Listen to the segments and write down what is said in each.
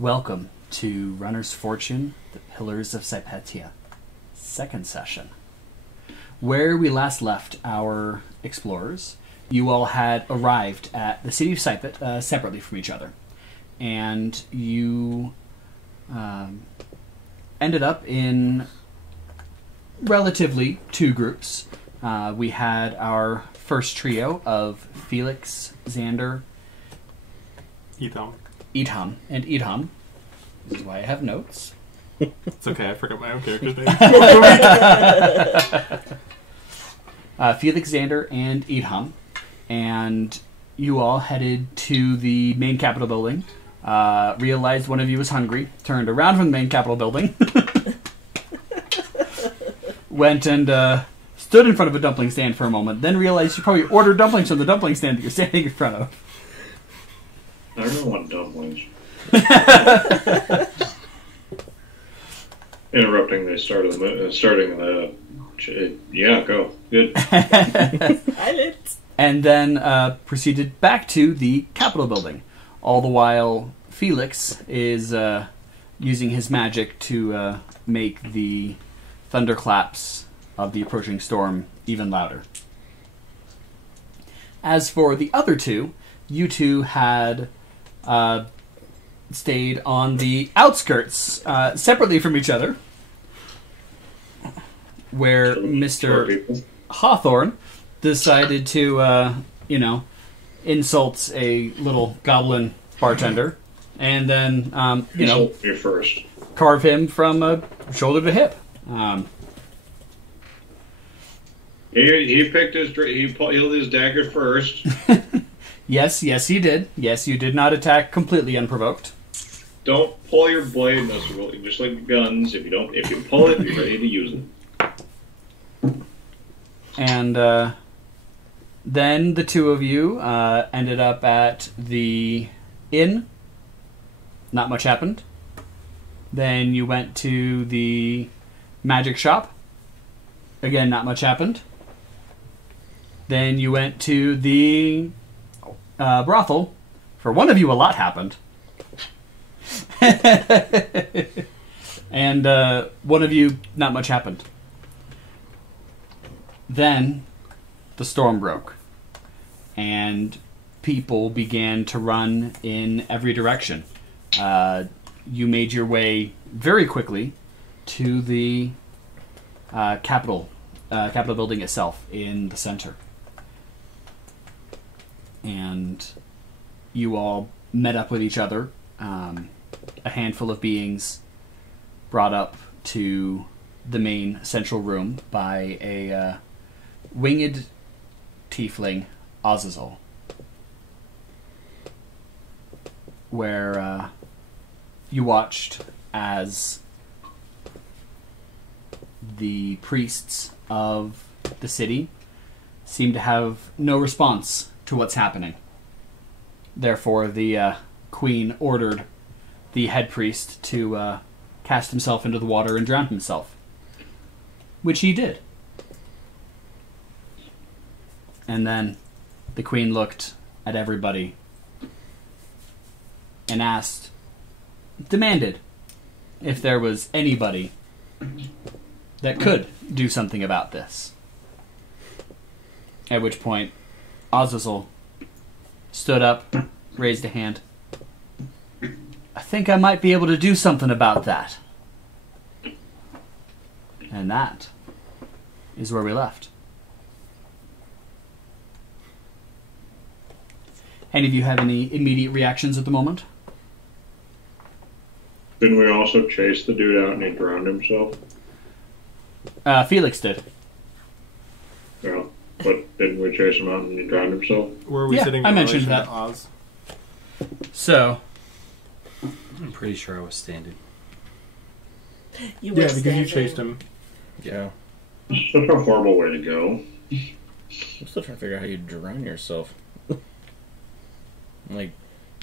Welcome to Runner's Fortune, the Pillars of Sypetia, second session. Where we last left our explorers, you all had arrived at the city of Sypet separately from each other. And you ended up in relatively two groups. We had our first trio of Felix, Xander, Idham. And Idham. This is why I have notes. It's okay, I forgot my own character's name. Felix, Xander, and Idham. And you all headed to the main Capitol building. Realized one of you was hungry. Turned around from the main Capitol building. Went and stood in front of a dumpling stand for a moment. Then realized you probably ordered dumplings from the dumpling stand that you're standing in front of. I don't want dumplings. Interrupting the start of the yeah, go. Good. Silence. And then proceeded back to the Capitol building. All the while, Felix is using his magic to make the thunderclaps of the approaching storm even louder. As for the other two, you two had stayed on the outskirts, separately from each other, where Mr. Hawthorn decided to, insult a little goblin bartender, and then, you first. Carve him from shoulder to hip. He picked he pulled his dagger first. Yes, he did. Yes, you did not attack completely unprovoked. Don't pull your blade necessarily, just like guns. If you pull it, you're ready to use it. And then the two of you ended up at the inn. Not much happened. Then you went to the magic shop. Again, not much happened. Then you went to the brothel. For one of you, a lot happened. And one of you, not much happened. Then the storm broke. And people began to run in every direction. You made your way very quickly to the Capitol building itself in the center. And you all met up with each other. A handful of beings brought up to the main central room by a winged tiefling, Azazel, where you watched as the priests of the city seemed to have no response to what's happening. Therefore, the queen ordered the head priest to cast himself into the water and drown himself, which he did. And then the queen looked at everybody and demanded if there was anybody that could do something about this. At which point, Azazel stood up, raised a hand. I think I might be able to do something about that. And that is where we left. Any of you have any immediate reactions at the moment? Didn't we also chase the dude out and he drowned himself? Felix did. Yeah, but didn't we chase him out and he drowned himself? Where are we sitting? I in mentioned relation that. to Oz? So, I'm pretty sure I was standing. You were Yeah, because you standing. chased him. Yeah. Such a horrible way to go. I'm still trying to figure out how you drown yourself. Like,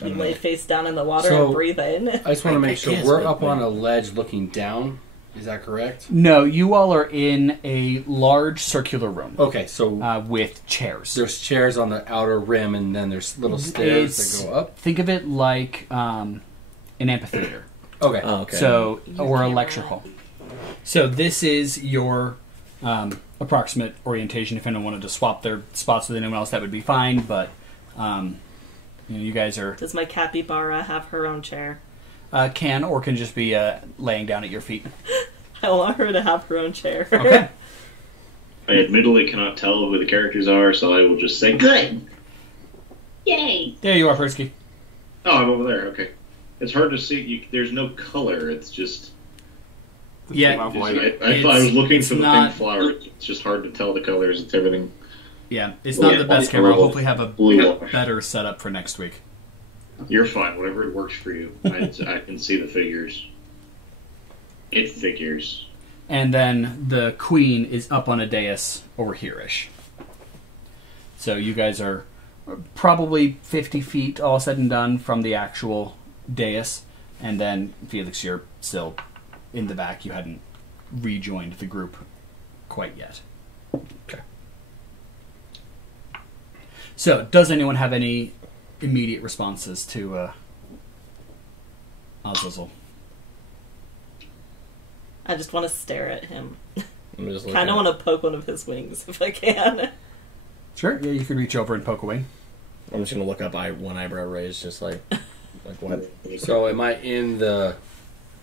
I You don't lay know. face down in the water So- and breathe in. I just want to make sure guess, we're but- up on a ledge looking down. Is that correct? no, you all are in a large circular room Okay, so with chairs. there's chairs on the outer rim, and then there's little stairs that go up. Think of it like an amphitheater. Okay. Oh, okay. So, You or a can't lecture run. hall. So this is your approximate orientation. If anyone wanted to swap their spots with anyone else, that would be fine. But you guys are Does my capybara have her own chair? can or can just be laying down at your feet. I want her to have her own chair. Okay. I admittedly cannot tell who the characters are, so I will just say, good! Yay! There you are, Perske. Oh, I'm over there, okay. It's hard to see. There's no color, it's just... Yeah, It's I, white. I thought I was looking it's for the not- pink flower. It's just hard to tell the colors. It's everything Yeah, it's not Yeah, the best it's camera. I'll horrible. hopefully have a blue. better setup for next week. You're fine. Whatever works for you. I can see the figures. It figures. And then the queen is up on a dais over here-ish. So you guys are probably 50 feet all said and done from the actual dais. And then, Felix, you're still in the back. You hadn't rejoined the group quite yet. Okay. So, does anyone have any immediate responses to Azazel? I just want to stare at him. I'm just Kind of want to poke one of his wings if I can. Sure, yeah, you could reach over and poke away. I'm just gonna look up. One eyebrow raised, just like what? So am I in the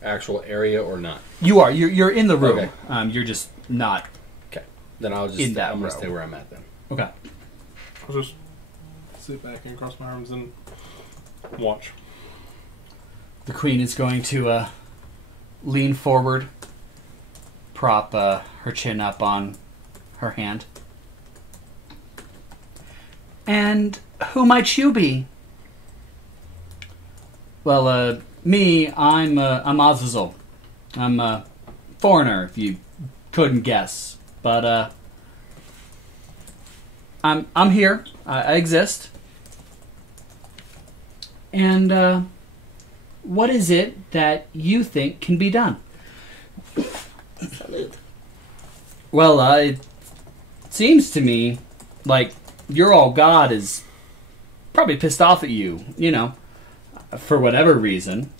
actual area or not? You are. You're in the room. Okay. You're just not. Okay. Then I'll just In that I'm gonna row. stay where I'm at then. Okay. I'll just sit back and cross my arms and watch. The queen is going to lean forward, prop her chin up on her hand. And who might you be? Well, me, I'm Azazel. I'm a foreigner, if you couldn't guess. But I'm here. I exist. And what is it that you think can be done? Salute. Well, it seems to me like your old god is probably pissed off at you, for whatever reason.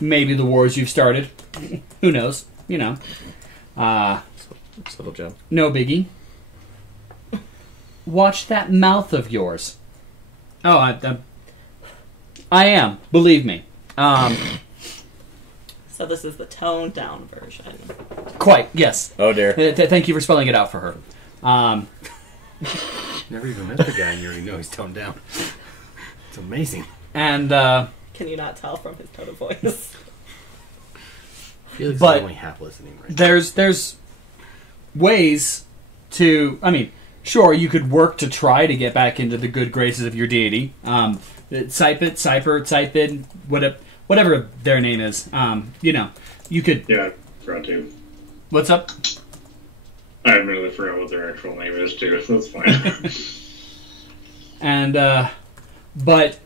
Maybe the wars you've started. Who knows? Subtle joke. No biggie. Watch that mouth of yours. Oh, I am. Believe me. So this is the toned down version. Quite, yes. Oh dear. Thank you for spelling it out for her. Never even met the guy and you already know he's toned down. It's amazing. And, Can you not tell from his tone of voice? Felix But is only half listening right there's ways to, sure, you could work to try to get back into the good graces of your deity. Sipit, whatever their name is. You could... Yeah, I forgot to. What's up? I really forgot what their actual name is, too. So that's fine. And, but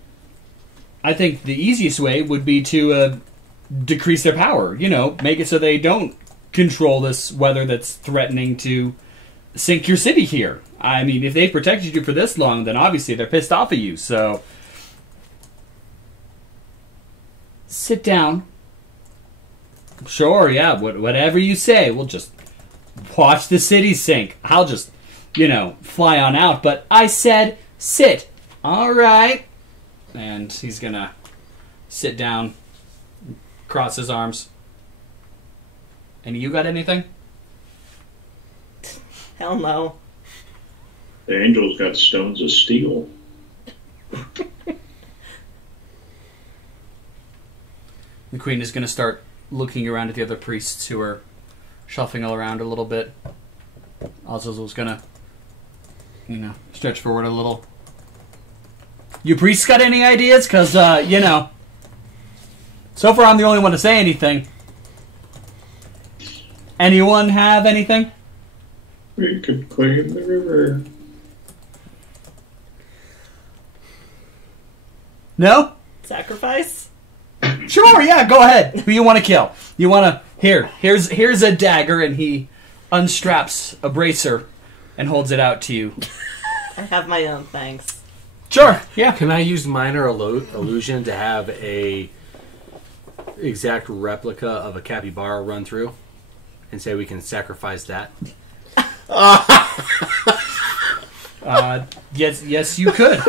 I think the easiest way would be to decrease their power. Make it so they don't control this weather that's threatening to sink your city here. If they've protected you for this long, then obviously they're pissed off at you, so... Sit down. Sure, yeah, whatever you say. We'll just watch the city sink. I'll just, fly on out. But I said sit. All right. And he's going to sit down, cross his arms. And you got anything? Hell no. The angel's got stones of steel. The queen is going to start looking around at the other priests who are shuffling all around a little bit. Azazel's going to, stretch forward a little. You priests got any ideas? Because, so far I'm the only one to say anything. Anyone have anything? We could claim the river. No? Sacrifice? Sure, yeah, go ahead. Who you want to kill? You want to... Here's a dagger, and he unstraps a bracer and holds it out to you. I have my own, thanks. Sure. Yeah. Can I use minor illusion to have a exact replica of a capybara run through, and say we can sacrifice that? Yes, you could.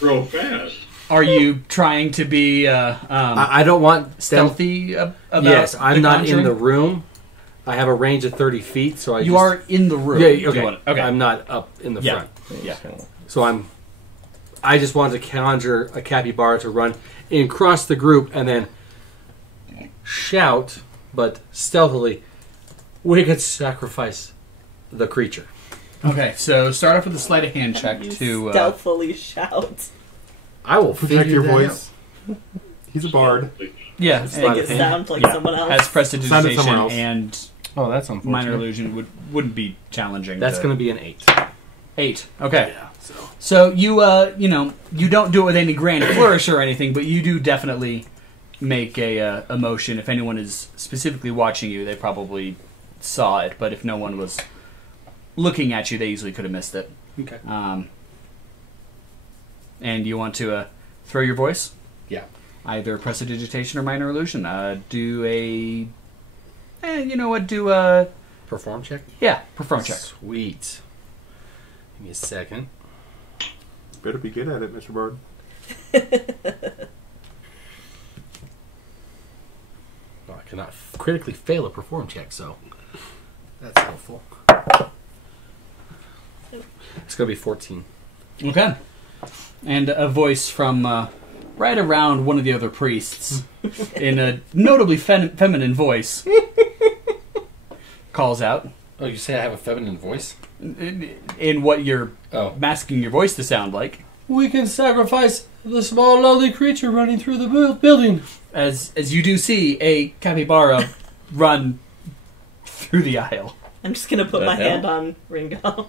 Real fast. Are you trying to be I don't want stealthy about Yes, I'm the not conjuring? in the room. I have a range of 30 feet, so You are in the room. Yeah, Do you okay. want- okay. I'm not up in the Yeah. front. Yeah. So I just wanted to conjure a capybara to run in across the group and then shout, but stealthily, we could sacrifice the creature. Okay, so start off with a sleight of hand check You to stealthily shout. I will Protect figure your that voice. He's a bard. yeah, It's and- not Make it hand. sound like yeah, someone else. has Sounded prestidigitation somewhere else. and Oh, that's unfortunate. minor illusion wouldn't be challenging. That's going to be an 8. 8. Okay. Yeah. So you you don't do it with any grand flourish or anything, but you do definitely make a motion. If anyone is specifically watching you, they probably saw it. But if no one was looking at you, they easily could have missed it. Okay. And you want to throw your voice? Yeah. Either prestidigitation or minor illusion. Do a. You know what? Do a. Perform check? Yeah, perform check. Sweet. Give me a second. Better be good at it, Mr. Bard. Well, I cannot critically fail a perform check, so that's helpful. It's going to be 14. Okay. And a voice from right around one of the other priests, in a notably feminine voice, calls out Oh, you say I have a feminine voice? in what you're Oh. masking your voice to sound like. We can sacrifice the small, lovely creature running through the building. As you do see a capybara run through the aisle. I'm just gonna put The my hell? hand on Ringo.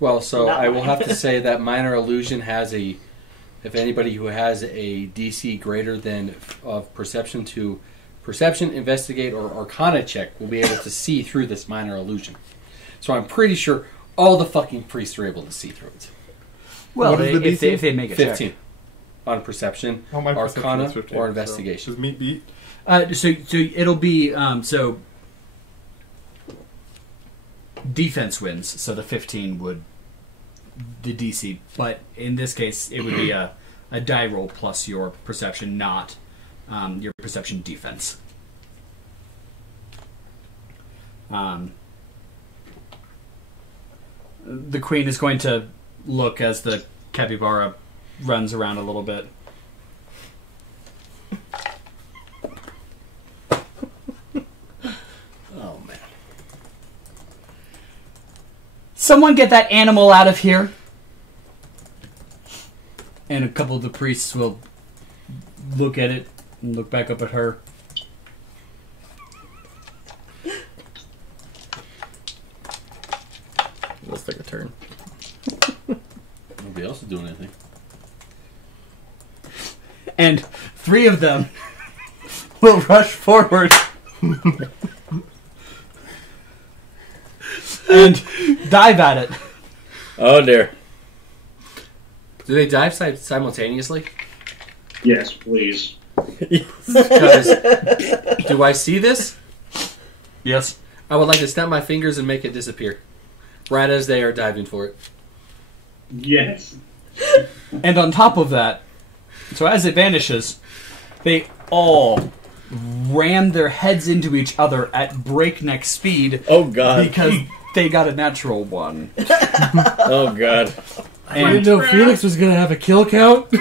Well, so Not I will mine. have to say that minor illusion has a... If anybody who has a DC greater than of perception to perception, investigate, or arcana check will be able to see through this minor illusion. So I'm pretty sure all the fucking priests are able to see through it. Well, What is the DC? if they make a 15 check. on perception, Oh, my perception arcana, is 15, or so- investigation. Does meat beat? So it'll be defense wins, so the 15 would the DC, but in this case it would be a die roll plus your perception, not your perception defense. The queen is going to look as the capybara runs around a little bit. Oh, man. Someone get that animal out of here. And a couple of the priests will look at it and look back up at her. Let's take a turn. Nobody else is doing anything. And 3 of them will rush forward and dive at it. Oh dear. Do they dive simultaneously? Yes, please. Because do I see this? Yes. I would like to snap my fingers and make it disappear. Right as they are diving for it. Yes. And on top of that, so as it vanishes, they all ram their heads into each other at breakneck speed Oh god. because they got a natural 1. Oh god. I didn't know Felix was going to have a kill count. 3.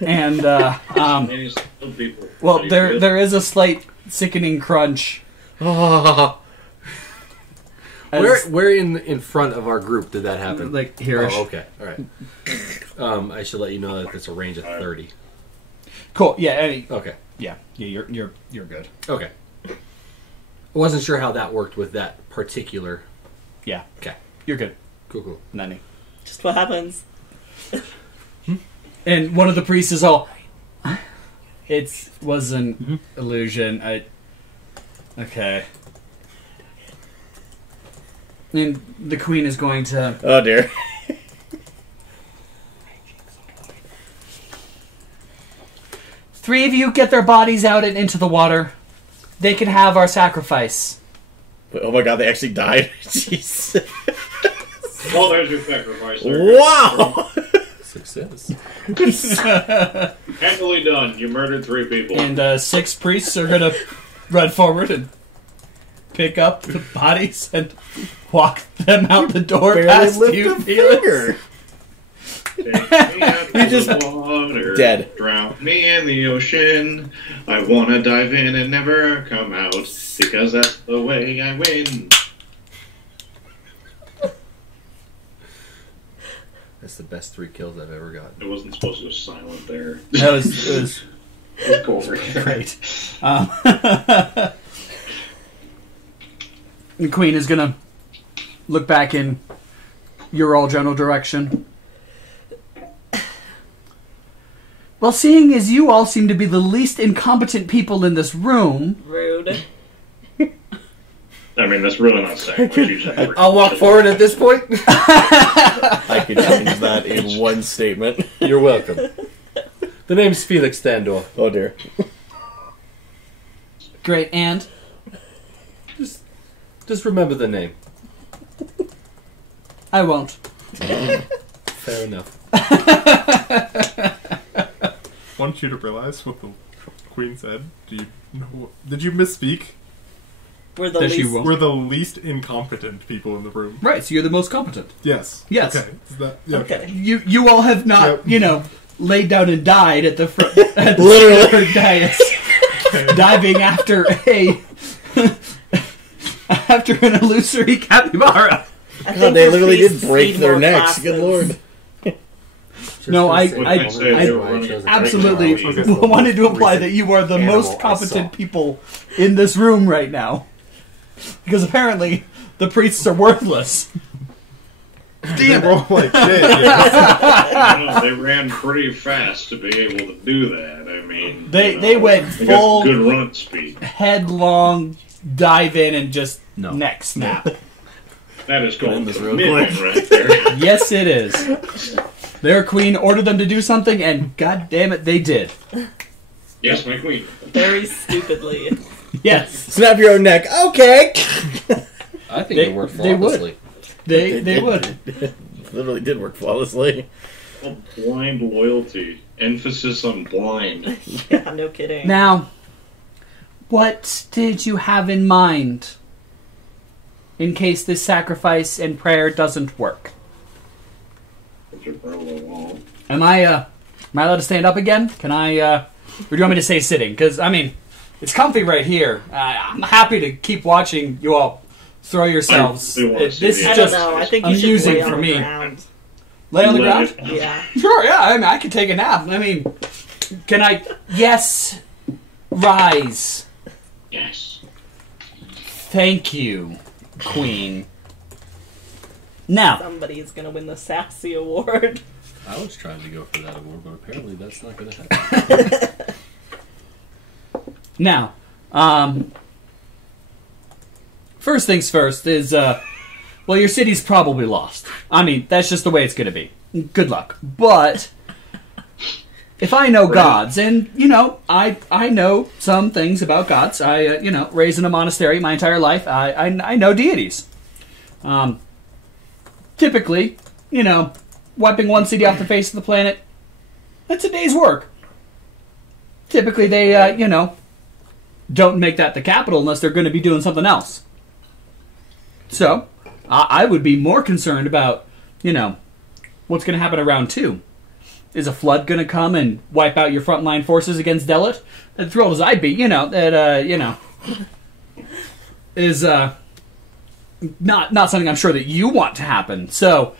And Many still people. well, Pretty there good. there is a slight sickening crunch. Oh. as- Where in front of our group did that happen? like here. Oh, okay. All right. I should let you know that it's a range of 30. Cool. Yeah. I mean, Okay. yeah. You're good. Okay. I wasn't sure how that worked with that particular... Yeah. Okay. You're good. Cool. Nani. Just what happens. And one of the priests is all. It was an illusion. Okay. And the queen is going to... Oh dear. Three of you get their bodies out and into the water. They can have our sacrifice. Oh my god, they actually died. Jeez. Well, there's your sacrifice there. Wow! Success. Handily done. You murdered 3 people. And 6 priests are going to run forward and pick up the bodies and walk them out the door Barely past lift you, a Felix. finger. Take me out You to just- the water. Dead. Drown me in the ocean. I want to dive in and never come out. Because that's the way I win. That's the best 3 kills I've ever gotten. It wasn't supposed to go silent there. That was Go over here. great. The queen is going to look back in your all general direction. Well, seeing as you all seem to be the least incompetent people in this room... Rude. I mean, that's really not saying much. You just I'll walk forward at this point. I could change that in one statement. You're welcome. The name's Felix Thandor. Oh dear. Great, and... Just remember the name. I won't. Fair enough. I want you to realize what the queen said. Do you know? Did you misspeak? We're the That she least. won't. We're the least incompetent people in the room. Right, so you're the most competent. Yes. Yes. Okay. Is that, yeah, Okay. You all have not, Yep. laid down and died at the front, at the Literally. center dais, diving after after an illusory capybara. I God, think they your literally did priests break need their more necks. classes. Good lord. No, I absolutely Okay. wanted to imply that you are the Animal most competent assault. people in this room right now, because apparently the priests are worthless. They Damn it! roll like shit. Yeah. know, they ran pretty fast to be able to do that. I mean, They went they got full good run speed. headlong dive in and just No. neck snap. That is Put in going this to real commitment quick. right there. Yes, it is. Their queen ordered them to do something, and god damn it, they did. Yes, my queen. Very stupidly. Yes, Snap your own neck. Okay. I think They- it worked they would. flawlessly. they would. Literally did work flawlessly. Oh, blind loyalty. Emphasis on blind. Yeah, no kidding. Now, what did you have in mind in case this sacrifice and prayer doesn't work? Am I allowed to stand up again? Can I, or do you want me to stay sitting? Because, I mean, it's comfy right here. I'm happy to keep watching you all throw yourselves. I do wanna This see is the I just don't know. I think you should amusing lay on for the me. ground. lay on the ground. Yeah. Sure, yeah. I mean, I could take a nap. I mean, can I? Yes. Rise. Yes. Thank you, Queen. Now, Somebody's gonna win the Sassy Award. I was trying to go for that award, but apparently that's not going to happen. now, first things first is, well, your city's probably lost. I mean, that's just the way it's going to be. Good luck. But if I know gods, and, I know some things about gods. I, raised in a monastery my entire life. I know deities. Typically, wiping one city off the face of the planet, that's a day's work. Typically, they, don't make that the capital unless they're going to be doing something else. So, I would be more concerned about, what's going to happen around 2. Is a flood going to come and wipe out your frontline forces against Delit? As thrilled as I'd be, is not something I'm sure that you want to happen. So,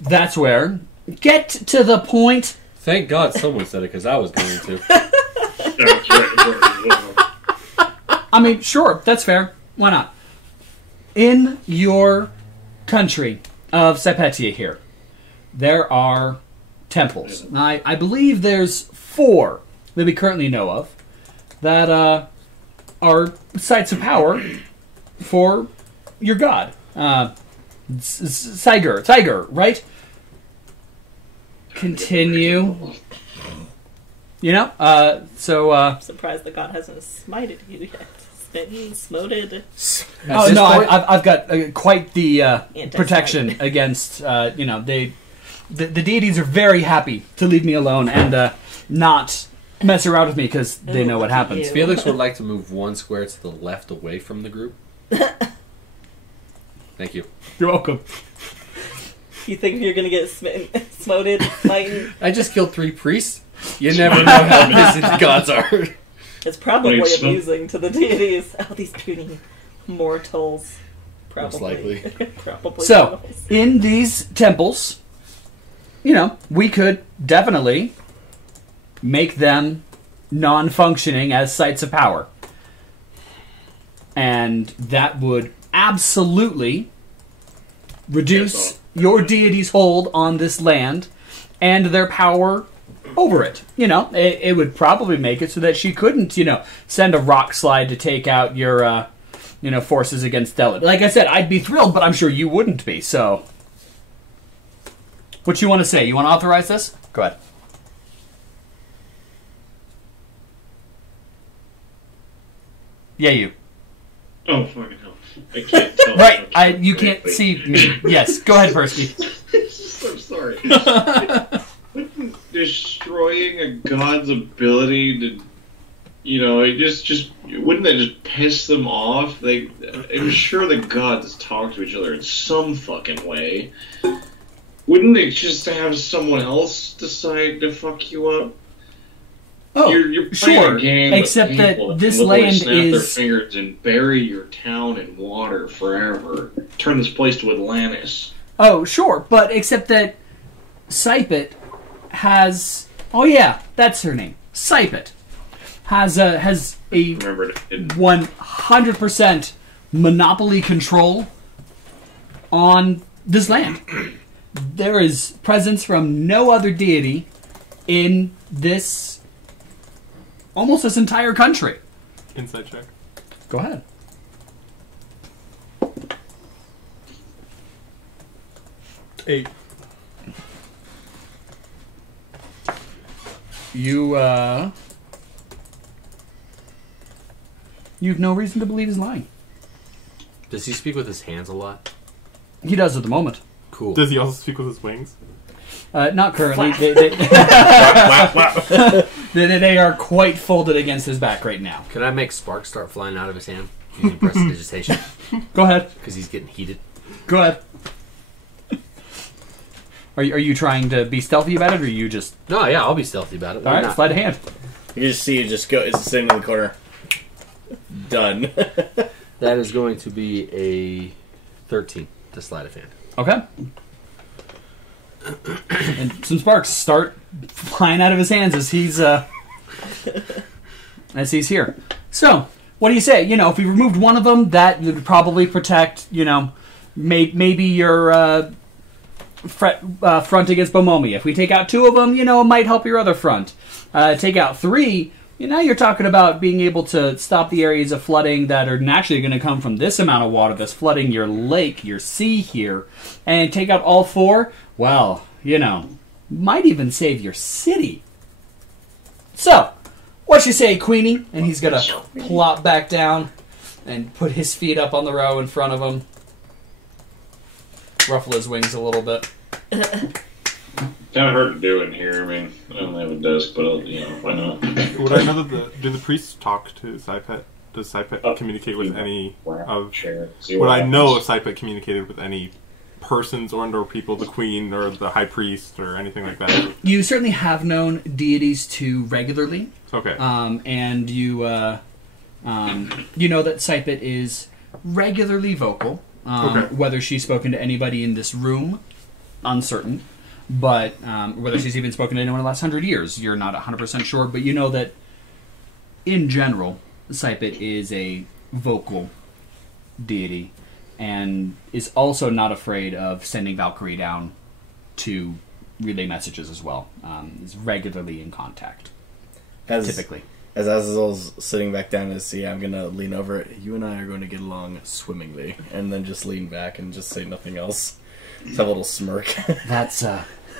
that's where... Get to the point. Thank God someone said it, because I was going to. That's right. I mean, sure, that's fair. Why not? In your country of Sypetia here, there are temples. I believe there's 4 that we currently know of that are sites of power for your god. Tiger, right? Continue. You know, I'm surprised the god hasn't smited you yet. Smitten, smoted. Oh this no, point- I've got quite the Anti-smite. protection against. The deities are very happy to leave me alone and not mess around with me because they know what happens. you. Felix would like to move 1 square to the left away from the group. Thank you. You're welcome. You think you're gonna get smitten, smoted, fighting? I just killed 3 priests. You never know how busy the gods are. It's probably Wait, smoke- amusing to the deities. Oh, these puny mortals. Probably. Most likely. Probably. So, mortals. in these temples, we could definitely make them non-functioning as sites of power. And that would absolutely reduce your deity's hold on this land and their power over it. It would probably make it so that she couldn't, send a rock slide to take out your, forces against Delit. Like I said, I'd be thrilled, but I'm sure you wouldn't be, so... What you want to say? You want to authorize this? Go ahead. Yeah, you. Oh, fucking hell. I can't tell. Right, you can't Wait. see me. Yes, go ahead, Perske. I'm sorry. Destroying a god's ability to, it just wouldn't that just piss them off? I'm sure the gods talk to each other in some fucking way. Wouldn't it just have someone else decide to fuck you up? Oh, You're playing sure. a game Except with that people this literally land snap their is... fingers and bury your town in water forever. Turn this place to Atlantis. Oh, sure, but except that Sypet has... Oh yeah, that's her name. Sypet has a Remember it. 100% monopoly control on this land. There is presence from no other deity in this... almost this entire country. Inside check. Go ahead. Eight. You have no reason to believe he's lying. Does he speak with his hands a lot? He does at the moment. Cool. Does he also speak with his wings? Not currently. They are quite folded against his back right now. Could I make sparks start flying out of his hand using prestidigitation? Go ahead. Because he's getting heated. Go ahead. Are you trying to be stealthy about it, or are you just... No, yeah, I'll be stealthy about it. All Why right, not? slide a hand. You just see it just go. It's sitting in the corner. Done. That is going to be a 13 to sleight of hand. Okay. And some sparks start flying out of his hands as he's here. So, what do you say? If we removed one of them, that would probably protect, maybe your front against Bomomi. If we take out 2 of them, it might help your other front. Take out 3, now you're talking about being able to stop the areas of flooding that are naturally going to come from this amount of water that's flooding your lake, your sea here. And take out all 4, well, might even save your city. So, what you say, Queenie? And he's going to plop back down and put his feet up on the row in front of him. Ruffle his wings a little bit. Kind of hard to do in here. I mean, I don't have a desk, but why not? Would I know that do the priests talk to Sypet? Does Sypet communicate with any of... Would I know if Sypet communicated with any persons or people, the queen or the high priest or anything like that? You certainly have known deities to regularly. Okay. And you know that Sypet is regularly vocal. Okay. Whether she's spoken to anybody in this room, uncertain. But whether she's even spoken to anyone in the last 100 years, you're not 100% sure. But you know that, in general, Sypet is a vocal deity and is also not afraid of sending Valkyrie down to relay messages as well. Is regularly in contact, typically. As Azazel's sitting back down to see, I'm gonna lean over it. You and I are going to get along swimmingly, and then just lean back and just say nothing else. Just have a little smirk. That's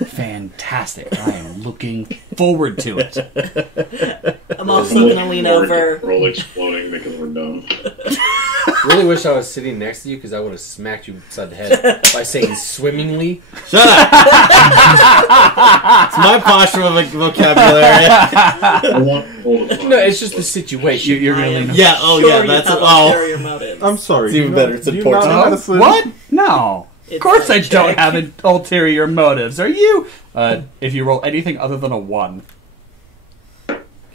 fantastic. I am looking forward to it. I'm also going to lean over. Roll exploding because we're dumb. Really wish I was sitting next to you because I would have smacked you upside the head by saying swimmingly. Shut up! It's my posture vocabulary. No, it's just the situation. You're going to lean over. Yeah, oh Sure, yeah, you that's have it. Oh, ulterior motives. I'm sorry. It's even better. It's do you important. not know how to swim? What? No. It's Of course I like don't Jack. have ulterior motives. Are you? If you roll anything other than a 1.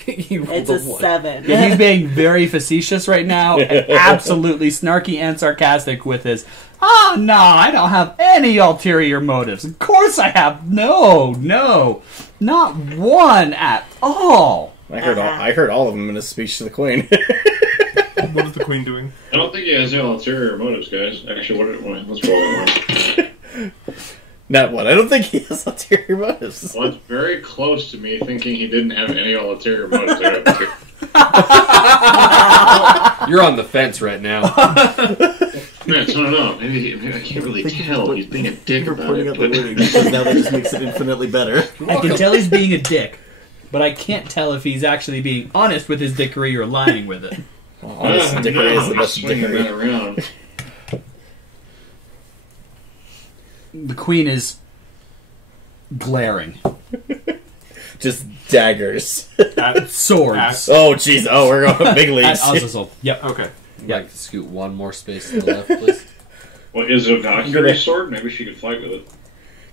You rolled It's a one. 7. Yeah, he's being very facetious right now and absolutely snarky and sarcastic with his, no, I don't have any ulterior motives. Of course I have. No, not one at all. I heard all of them in his speech to the Queen. What is the Queen doing? I don't think he has any ulterior motives, guys. Actually, let's roll it. Not one. I don't think he has ulterior motives. Well, it's very close to me thinking he didn't have any ulterior motives. You're on the fence right now. Man, so I don't know. Maybe I can't really tell. He's being a dick You're about pointing it. out the wording because now that just makes it infinitely better. I can tell he's being a dick, but I can't tell if he's actually being honest with his dickery or lying with it. Honest dickery is the I'm best swinging dickery. that around. The Queen is glaring. Just daggers. Swords. Oh, jeez. Oh, we're going big At leagues. Azazel. Yep. Okay. I'd like to scoot one more space to the left, please. Well, is it a Valkyrie sword? Maybe she could fight with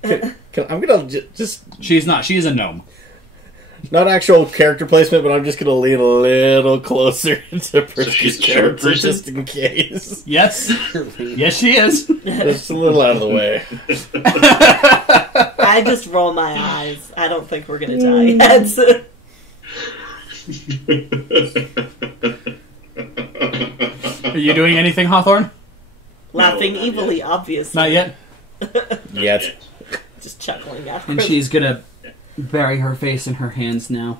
it. I'm going to just... She's not. She is a gnome. Not actual character placement, but I'm just going to lean a little closer to Perske's she's a short character person? just in case. Yes. Yes, she is. Just a little out of the way. I just roll my eyes. I don't think we're going to die yet. Are you doing anything, Hawthorn? Laughing not evilly, obviously. Not yet. Yet. Just chuckling after. And she's gonna bury her face in her hands now.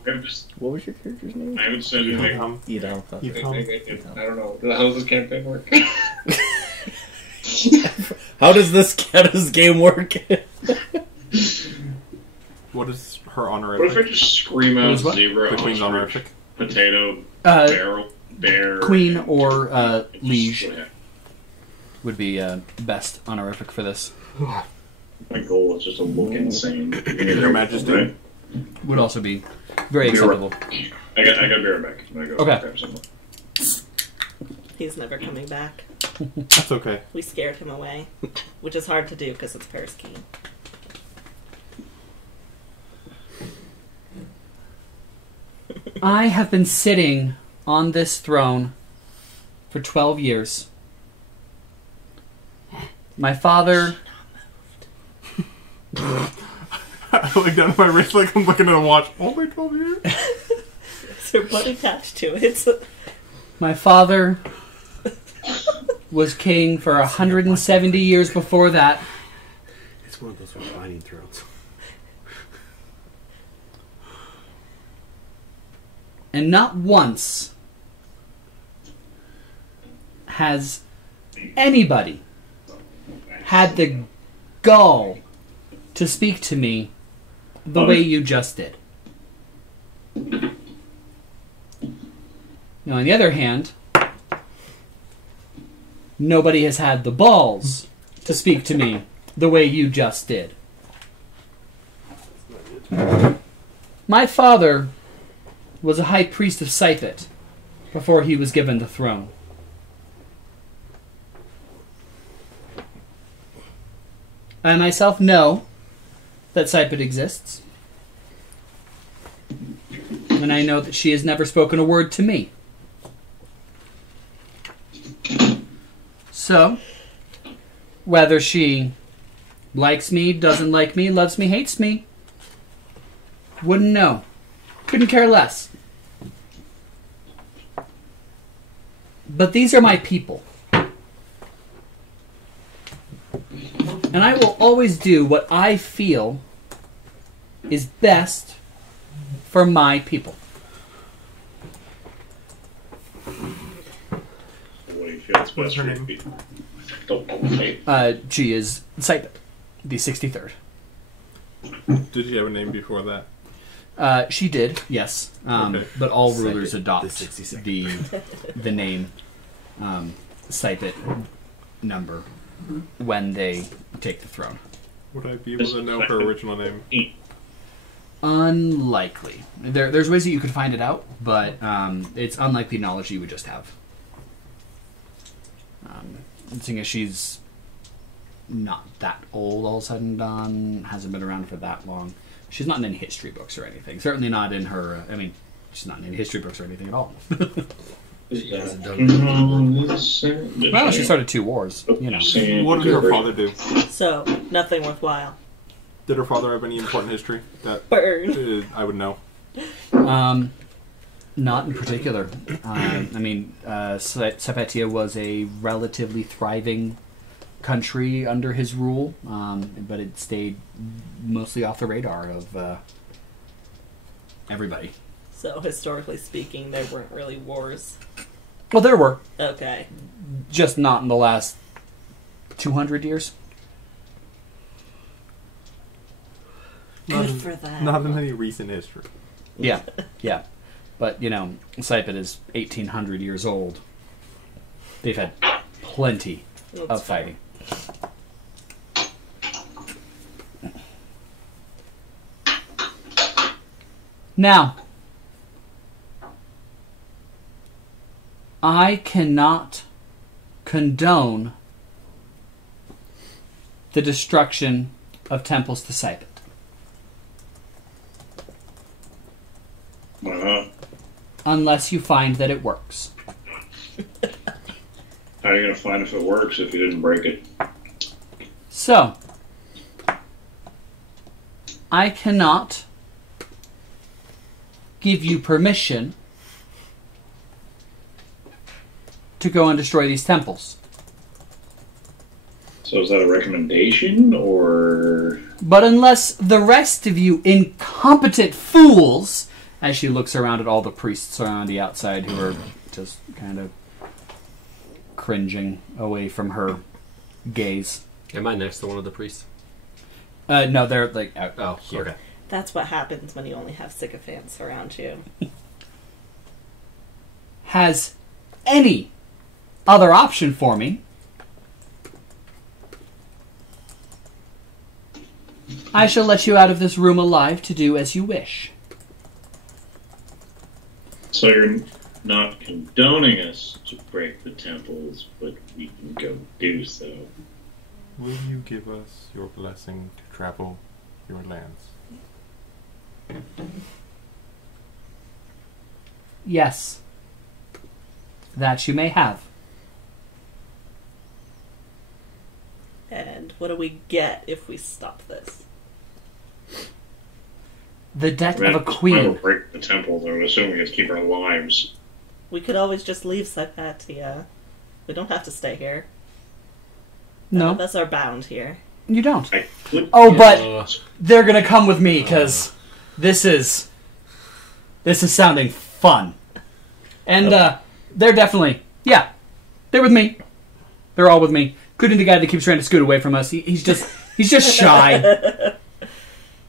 What was your character's name? I haven't said anything. Idham. I don't know. How does this campaign work? How does this game work? What is her honorific? What if I just scream out What? zebra, The Queen's ostrich, honorific. potato, Uh, bear, Queen or liege Yeah. would be best honorific for this. My goal is just to look insane. Your Majesty. Right? Would also be very Be right- acceptable. I got to be right back. I'm gonna go Okay. grab something. He's never coming back. That's okay. We scared him away, which is hard to do because it's Perske. I have been sitting on this throne for 12 years. My father... I look down at my wrist like I'm looking at a watch. Only 12 years? Is there blood attached to it? My father was king for 170 years before that. It's one of those reclining thrones. And not once has anybody had the gall to speak to me the way you just did. Now, on the other hand, nobody has had the balls to speak to me the way you just did. My father was a high priest of Sypet before he was given the throne. I myself know that Sypet exists. And I know that she has never spoken a word to me. So, whether she likes me, doesn't like me, loves me, hates me, wouldn't know. Couldn't care less. But these are my people. And I will always do what I feel is best for my people. Field's What's her West name? Don't know the name. She is Sypet, the 63rd. Did she have a name before that? She did, yes. Okay. But all Sypet, rulers the adopt 62nd. the name Sypet number when they take the throne. Would I be able to know her original name? Unlikely. There's ways that you could find it out, but it's unlikely knowledge you would just have. Seeing as she's not that old all said and done, hasn't been around for that long. She's not in any history books or anything. Certainly not in her... she's not in any history books or anything at all. Well, she started 2 wars, you know. What did her father do? So, nothing worthwhile. Did her father have any important history that Burn. I would know? Not in particular. Sypetia was a relatively thriving country under his rule, but it stayed mostly off the radar of everybody. So, historically speaking, there weren't really wars. Well, there were. Okay. Just not in the last 200 years. Good for that. Not in any recent history. Yeah, yeah. But, you know, Sypet is 1,800 years old. They've had plenty of fighting. Now, I cannot condone the destruction of temples to Sypet. Unless you find that it works. How are you going to find if it works if you didn't break it? So, I cannot give you permission to go and destroy these temples. So is that a recommendation, or... But unless the rest of you incompetent fools, as she looks around at all the priests around the outside who are just kind of cringing away from her gaze. Am I next to one of the priests? No, they're like out Oh, here. okay. That's what happens when you only have sycophants around you. Has any other option for me, I shall let you out of this room alive to do as you wish. So you're not condoning us to break the temples, but we can go do so. Will you give us your blessing to travel your lands? Yes. That you may have. And what do we get if we stop this? The death of a We'll queen. break the temples, I would assume we have to keep our lives. We could always just leave Sypetia. We don't have to stay here. None No, of us are bound here. you don't. I could... Oh, but they're gonna come with me because this is sounding fun, and they're definitely they're with me. They're all with me, including the guy that keeps trying to scoot away from us. He's just shy.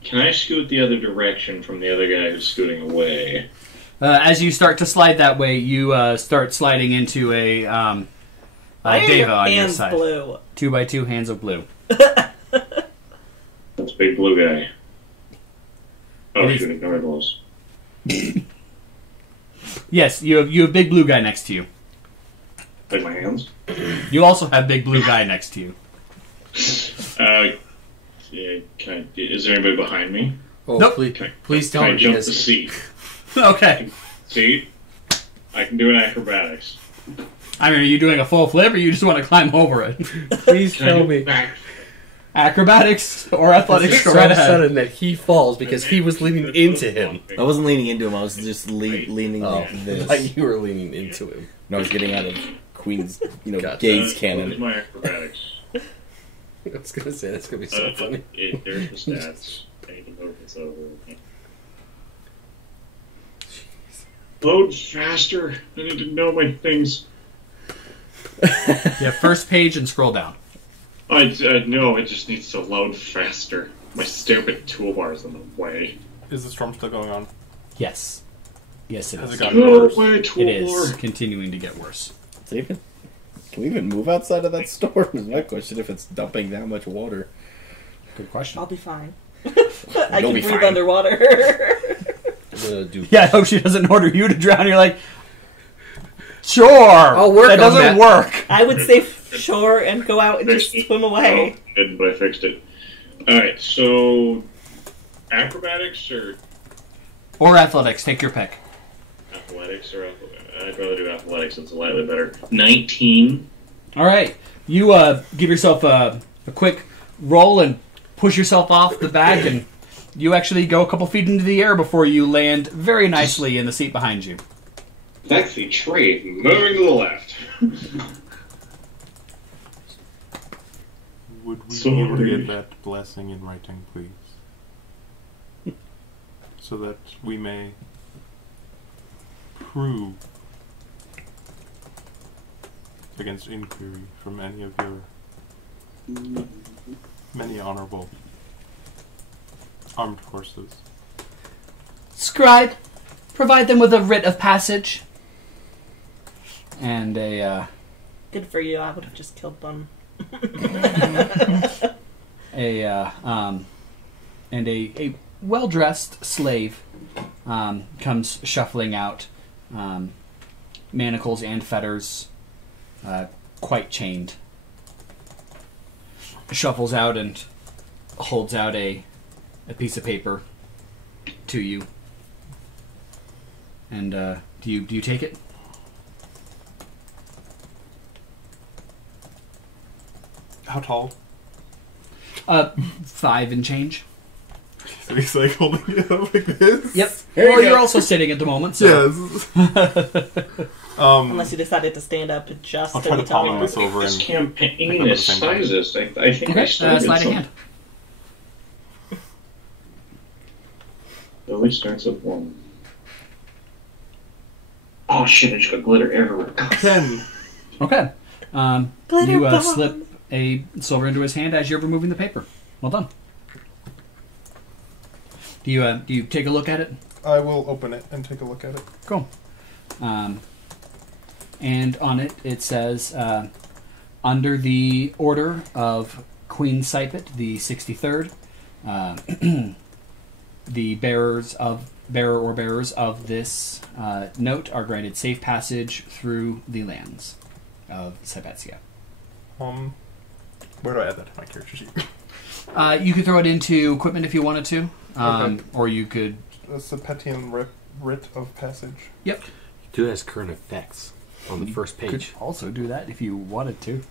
Can I scoot the other direction from the other guy who's scooting away? As you start to slide that way, you start sliding into a Deva on your hands side. blue. 2x2 hands of blue. That's big blue guy. Oh, It is- shoot, ignore those. Yes, you have big blue guy next to you. Like my hands? You also have big blue guy next to you. Yeah, is there anybody behind me? Oh, Nope. please tell Can I me jump the because seat? Okay. See? I can do an acrobatics. I mean, are you doing a full flip, or you just want to climb over it? please Can I tell do me. back? Acrobatics or athletics? It's Go so right ahead. sudden that he falls because he was leaning into him. I wasn't leaning into him. I was just leaning Oh, like this. like you were leaning into him. No, I was getting out of Queen's, Gotcha. gaze Where's cannon. my acrobatics? I was gonna say that's gonna be so funny. There's the stats. I need to move this over. Load faster. I need to know my things. Yeah, first page and scroll down. I know, it just needs to load faster. My stupid toolbar's in the way. Is the storm still going on? Yes. Yes, it Has is. it gotten worse? It is continuing to get worse. Can we even move outside of that storm? Is my question. If it's dumping that much water. Good question. I'll be fine. I can be breathe fine. underwater. Yeah, I hope she doesn't order you to drown. You're like, sure. I'll work that on doesn't that. work. I would say shore and go out and just swim away. Oh, good, but I fixed it. Alright, so... acrobatics or Or athletics. Take your pick. athletics? I'd rather do athletics, it's slightly better. 19. All right. You give yourself a quick roll and push yourself off the back, and you actually go a couple feet into the air before you land very nicely in the seat behind you. That's the tree. Moving to the left. Would we So be able to rude. get that blessing in writing, please? So that we may prove against inquiry from any of your many honorable armed forces. Scribe, provide them with a writ of passage. And a Good for you. I would have just killed them. a well-dressed slave comes shuffling out, manacles and fetters, quite chained. Shuffles out and holds out a piece of paper to you. And do you take it? How tall? 5 and change. So he's like holding it up like this? Yep. There you Well, go. you're also sitting at the moment. So. Yes. Unless you decided to stand up just I'll try to anytime. palm this over This and campaign is sizes. I think I Okay, started slide a some. hand. It always starts with 1. Oh shit, I just got glitter everywhere. 10. Okay. Glitter You bomb. slip a silver into his hand as you're removing the paper. Well done. Do you take a look at it? I will open it and take a look at it. Cool. And on it, it says, under the order of Queen Sypet, the 63rd, the bearer or bearers of this note are granted safe passage through the lands of Sypetia. Where do I add that to my character sheet? You could throw it into equipment if you wanted to, Okay. or you could. A Sypetian writ of passage. Yep. Do it as current effects on the first Could page. also do that if you wanted to.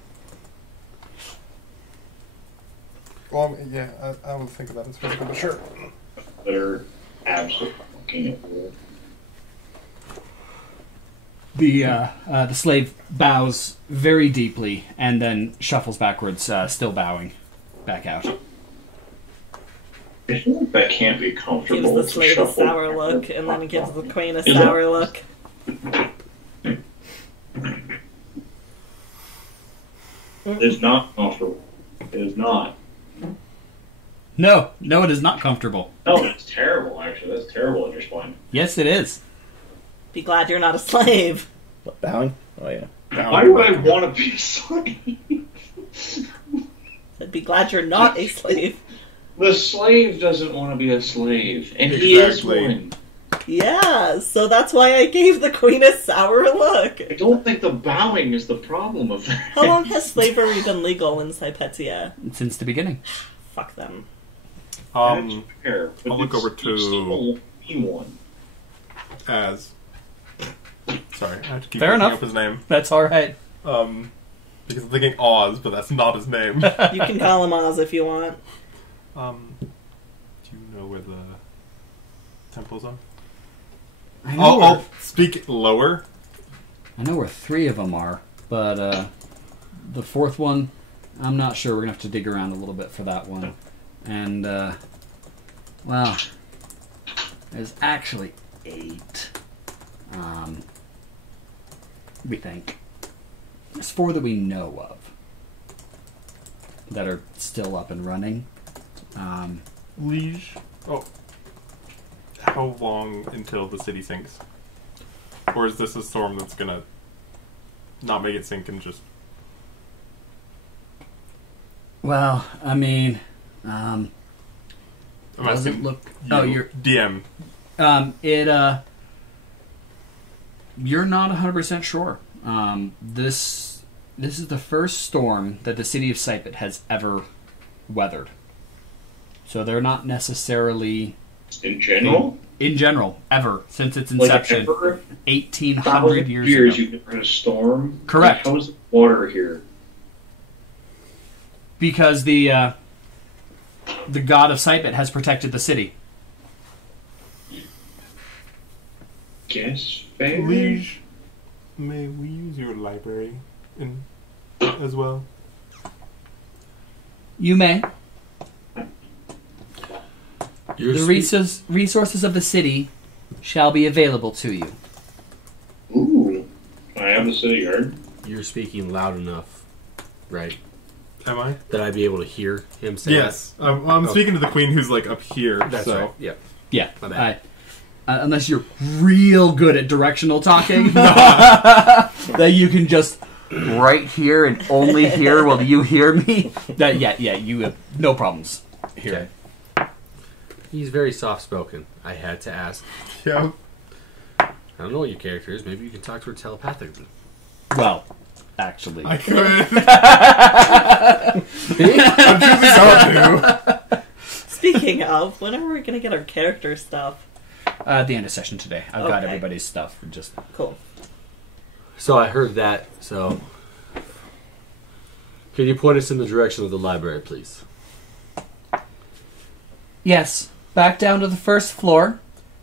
Well, yeah, I will think about it, but sure. They're absolutely fucking everywhere. The slave bows very deeply and then shuffles backwards, still bowing back out. I feel like that can't be Gives comfortable the to slave a shuffle sour look, backwards. and then gives the queen a Is it? sour look. It is not comfortable. It is not. No, it is not comfortable. No, that's terrible, actually. That's terrible at your spine. Yes, it is. Be glad you're not a slave. What, bowing? Oh, yeah. Why would I want to be a slave? Be glad you're not a slave. The slave doesn't want to be a slave, and he is Exactly. one. Yeah, so that's why I gave the queen a sour look. I don't think the bowing is the problem of that. How long has slavery been legal in Sypetia? Since the beginning. Fuck them. That's fair, but I'll look it's- over to- you still be one. As. Sorry, I have to keep Fair looking enough. up his name. That's all right. Because I'm thinking Oz, but that's not his name. You can call him Oz if you want. Do you know where the temples are? I know, I'll speak lower. I know where 3 of them are, but the 4th one, I'm not sure. We're going to have to dig around a little bit for that one. And, well, there's actually 8. We think. There's 4 that we know of that are still up and running. Liege. Oh. How long until the city sinks? Or is this a storm that's gonna not make it sink and just... Well, I mean, I'm does it asking look? you, Oh, you're DM. You're not 100% sure. This is the first storm that the city of Sypetia has ever weathered. So they're not necessarily In general? in general ever since its inception, Like ever? 1800 years ago. You've never had a storm? Correct. Like, how is the water here? Because the god of Sypetia has protected the city. Guess fair? Liege, may we use your library as well? You may. You're Resources of the city shall be available to you. Ooh. Can I have the city guard? You're speaking loud enough, right? Am I? That I'd be able to hear him say Yes. I'm speaking to the queen who's like up here. that? That's so. right. Yeah. Yeah. My bad. Unless you're real good at directional talking, that you can just right here and only hear while you hear me. That you have no problems here. Okay. He's very soft-spoken. I had to ask. Yeah. I don't know what your character is. Maybe you can talk to her telepathically. Well, actually, I could. I'm choosing not to. Speaking of, when are we going to get our character stuff? at the end of session today. I've got Okay. everybody's stuff. Just Cool. So I heard that. So, can you point us in the direction of the library, please? yes, back down to the first floor,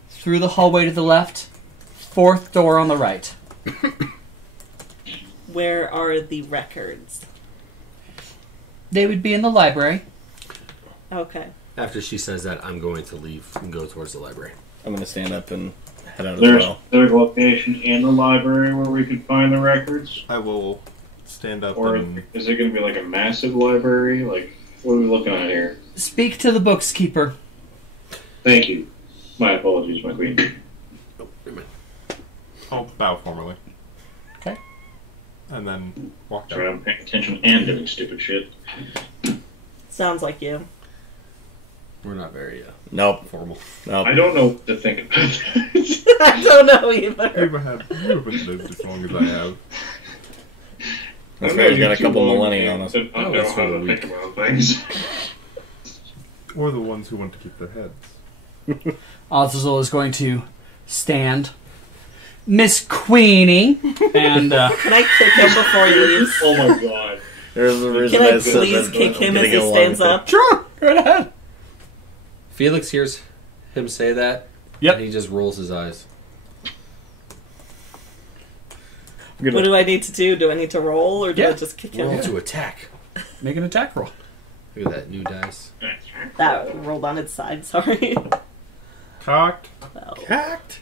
through the hallway to the left, fourth door on the right. Where are the records? They would be in the library. Okay. After she says that, I'm going to leave and go towards the library. I'm going to stand up and head out as There's well. there's a location in the library where we could find the records, I will stand up or and... is it going to be like a massive library? Like, what are we looking at here? Speak to the bookkeeper. Thank you. My apologies, my queen. I'll bow formally. Okay. And then walk Sorry, out. I'm paying attention and doing stupid shit. Sounds like you. We're not very Nope. formal. Nope. I don't know what to think about that. I don't know either. You haven't lived as long as I have. That's I've why he's got a too couple long millennia on us. to Oh, know that's how to really think about things. Or the ones who want to keep their heads. Azazul is going to stand. Miss Queenie. And Can I kick him before he leaves? Oh my god. There's the reason Can I said please that kick I'm him as getting he along stands with it. up? sure, right ahead. Felix hears him say that. Yep. And he just rolls his eyes. I'm gonna- What do I need to do? Do I need to roll, or do Yeah. I just kick him? Roll to attack. Make an attack roll. Look at that new dice. That rolled on its side, sorry. Cocked. Well, Hacked.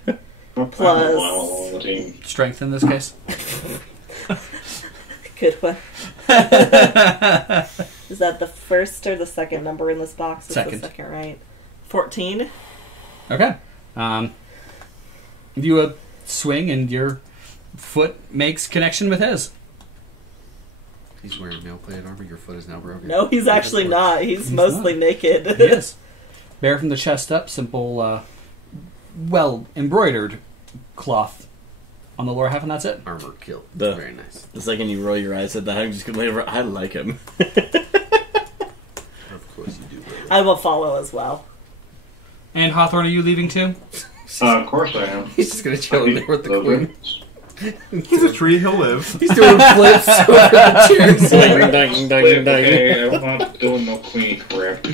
Plus- on the team. Strength in this case. good one. Is that the first or the second number in this box? It's Second. the second, right? 14. Okay. You swing and your foot makes connection with his. He's wearing nail-plated armor. Your foot is now broken. No, he's actually not. He's mostly naked. He is. Bare from the chest up, simple, well embroidered cloth on the lower half, and that's it. Armor kill. The- Very nice. The second you roll your eyes at that, I'm just gonna leave. I like him. Of course you do. I will follow as well. And Hawthorn, are you leaving too? Of course I am. He's just gonna chill in there with the queen. He's a tree, he'll live. He's doing flips over the chairs. Ding, ding, ding, ding. Okay, I'm not doing no queen crap.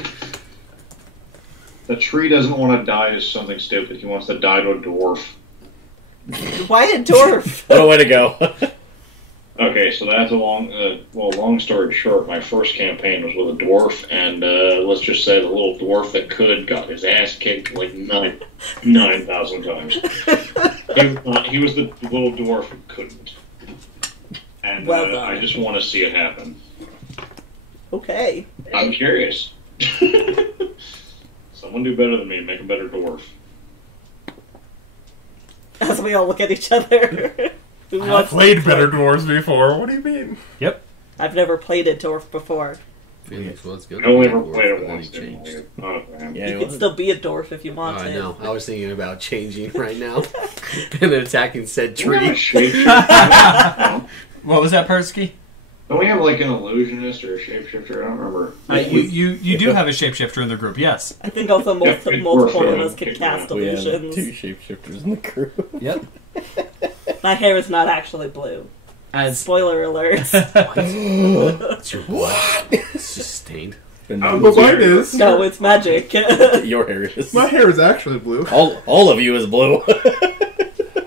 The tree doesn't want to die to something stupid. He wants to die to a dwarf. Why a dwarf? What a way to go. Okay, so that's a long story short, my first campaign was with a dwarf, and let's just say the little dwarf that could got his ass kicked like 9,000 times. He was the little dwarf who couldn't. and Well done. I just want to see it happen. Okay. I'm curious. Someone do better than me. Make a better dwarf. As we all look at each other. Who I've wants played to better play? dwarves before. What do you mean? Yep. I've never played a dwarf before. Felix was good. I only ever Dwarf, played it but then once. he changed. Oh, man. Yeah, You could still be a dwarf if you Oh, want I to. know. I was thinking about changing right now and attacking said Do we have a tree. shapeshifter? What was that, Perske? Don't we have like an illusionist or a shapeshifter? I don't remember. You do have a shapeshifter in the group, yes. I think also multiple of us could cast We have illusions. 2 shapeshifters in the crew. Yep. My hair is not actually blue. As Spoiler alert. It's your what? It's just stained. But mine is. No, it's magic. Your hair is. My hair is actually blue. All of you is blue.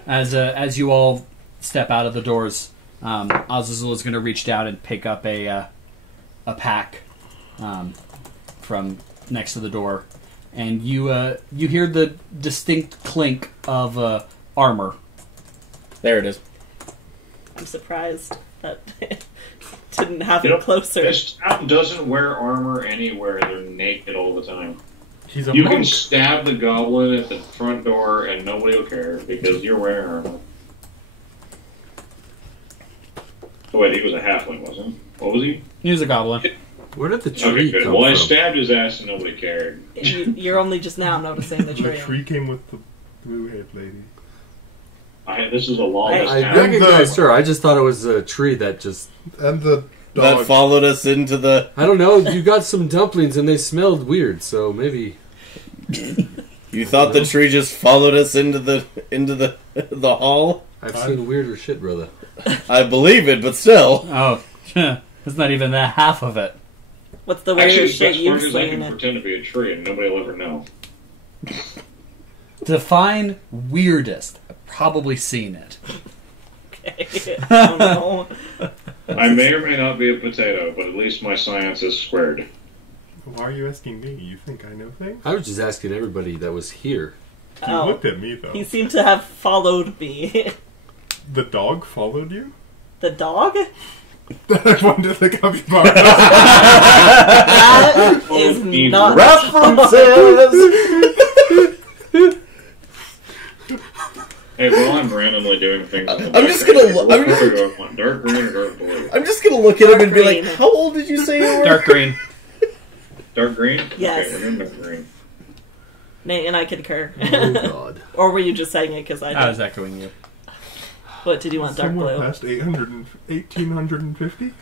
as you all step out of the doors, Azazel is going to reach down and pick up a pack from next to the door, and you hear the distinct clink of armor. There it is. I'm surprised that didn't have You know, it closer. This town doesn't wear armor anywhere. They're naked all the time. He's a You monk. can stab the goblin at the front door and nobody will care because you're wearing armor. Oh wait, he was a halfling, wasn't he? What was he? He was a goblin. Where did the Okay, tree good. come Well, I from? stabbed his ass and nobody cared. You're only just now noticing the The tree. tree came with the blue-haired lady. This is a lawless I town. recognized her. I just thought it was a tree that just... And the That dog. followed us into the. I don't know. You got some dumplings and they smelled weird, so maybe... You thought the tree just followed us into the hall? I've seen weirder shit, brother. I believe it, but still. Oh, that's not even that half of it. What's the Actually, weirdest the shit best you've part is I seen? can pretend to be a tree and nobody will ever know. Define weirdest. I've probably seen it. Okay. I don't know. I may or may not be a potato, but at least my science is squared. Why are you asking me? You think I know things? I was just asking everybody that was here. You Oh. looked at me, though. He seemed to have followed me. The dog followed you? The dog? I wanted the capybara. That is not Hey, while I'm randomly doing things, I'm just gonna want dark green or dark blue. I'm just gonna look at him and be like, Dark green. "How old did you say you were?" Dark green. Dark green? Yes. Okay, we're doing dark green. Nate and I concur. Oh, God. Or were you just saying it because I I was did? echoing you. What, did you want dark Someone blue? past 1850?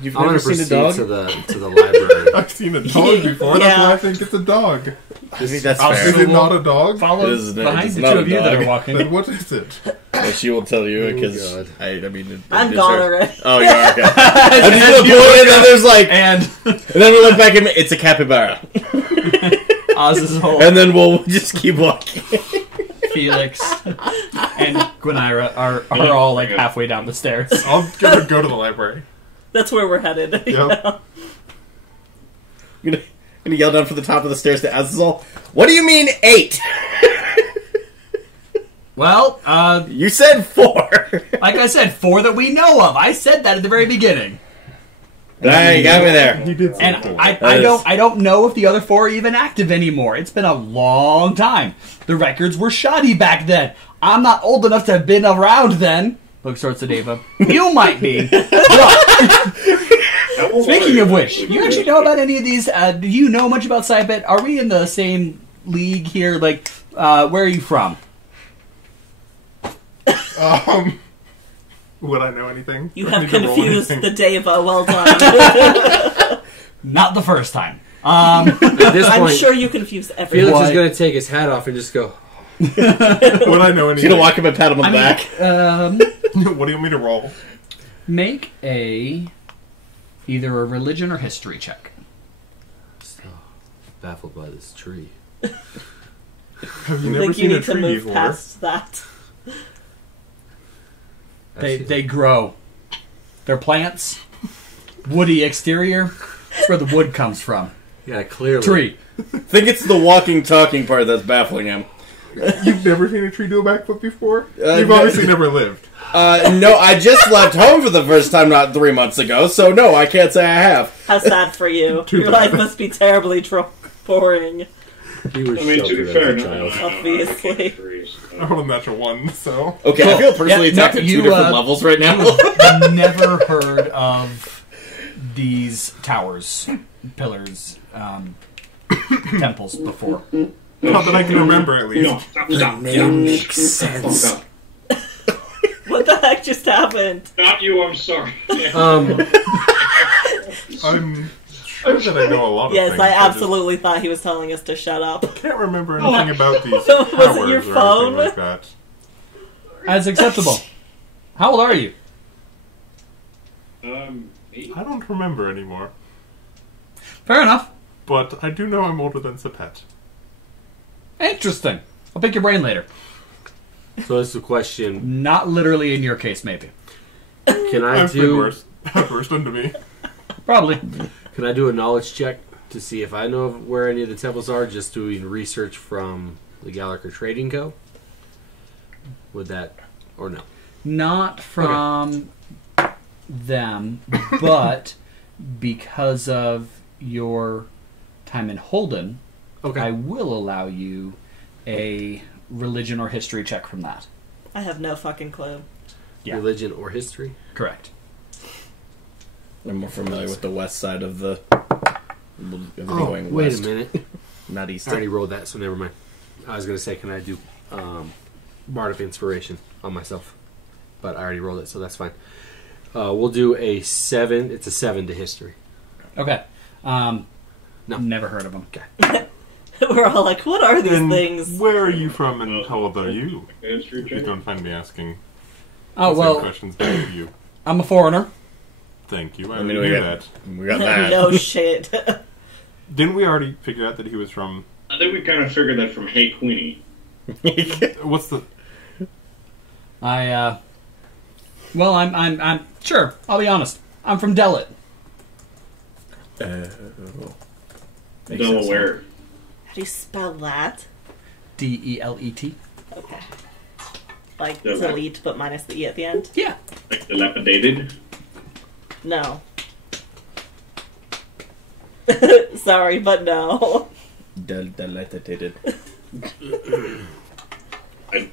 You've I'm never gonna seen a proceed dog? to the library. I've seen a dog before. That's Yeah. why I think it's a dog. I think that's I'll fair. Is it not a dog? Follow It is- behind it's the not two a of you that dog. are walking. Then what is it? Well, she will tell you Oh, because God. I mean. I'm is gone there- already. Oh, you are okay. I'm just gonna point, and then there's like, And and then we look back and it's a capybara, Azazel, and then we'll just keep walking. Felix, and Gwyneira are all like halfway down the stairs. I'll go to the library. That's where we're headed. Yep. I'm gonna yell down from the top of the stairs to Azazel. What do you mean 8? Well, You said 4. like I said, 4 that we know of. I said that at the very beginning. There, you got me there. He did say And four. I don't know if the other 4 are even active anymore. It's been a long time. The records were shoddy back then. I'm not old enough to have been around then. Looks towards to Deva. You might be. Speaking of which, do you actually know about any of these? Do you know much about Sypet? Are we in the same league here? Like, where are you from? Would I know anything? You I have need to roll confused anything. the Deva. Well done. Not the first time. At this I'm point, sure you confused everyone. Felix What? is going to take his hat off and just go, Would I know She's anything? gonna walk up and pat him on the back. What do you want me to roll? Make either a religion or history check. so baffled by this tree. Have you I never think you seen a need to tree move before? past that. They grow. They're plants. Woody exterior. That's where the wood comes from. Yeah, clearly. Tree. I think it's the walking, talking part that's baffling him. You've never seen a tree do a backflip before? You've obviously never lived. No, I just left home for the first time not 3 months ago, so no, I can't say I have. How sad for you. Your life must be terribly boring. He was I mean, to sheltered be as fair, a no, child. Obviously. I rolled a natural 1, so... Okay, I feel personally attacked at 2 different levels right now. Never heard of these towers, pillars, temples before. Not that I can remember, at least. No, stop. Name makes sense. Stop. What the heck just happened? Not you, I'm sorry. I'm sure that I know a lot of Yes, things. I absolutely thought he was telling us to shut up. I can't remember anything about these Was it towers your or anything phone? like that. As acceptable. How old are you? 8. I don't remember anymore. Fair enough. But I do know I'm older than Sypet. Interesting. I'll pick your brain later. So that's the question. Not literally in your case, maybe. Can I I've been do? worse. I've worse done to me. Probably. Can I do a knowledge check to see if I know of where any of the temples are? Just doing research from the Gallagher Trading Co. Would that or no? Not from them, but because of your time in Holden, Okay. I will allow you a religion or history check from that. I have no fucking clue. Yeah. Religion or history? Correct. I'm more familiar with the west side of the... going wait west. a minute. Not east. I already rolled that, so never mind. I was going to say, can I do Bard of Inspiration on myself? But I already rolled it, so that's fine. We'll do a 7. It's a 7 to history. Okay. No. Never heard of them. Okay. We're all like, what are these And things? where are you from and how old are you? History Please check. don't find me asking Oh, the same well, questions back to you. I'm a foreigner. Thank you. I I mean, already we knew got- that. We got that. No shit. Didn't we already figure out that he was from... I think we kind of figured that from Hey Queenie. What's the... Well, I'm sure. I'll be honest. I'm from Delit. Delaware. How do you spell that? Delet. Okay. Like Okay. delete, but minus the E at the end? Yeah. Like dilapidated. No. Sorry, but no. Dilapidated. I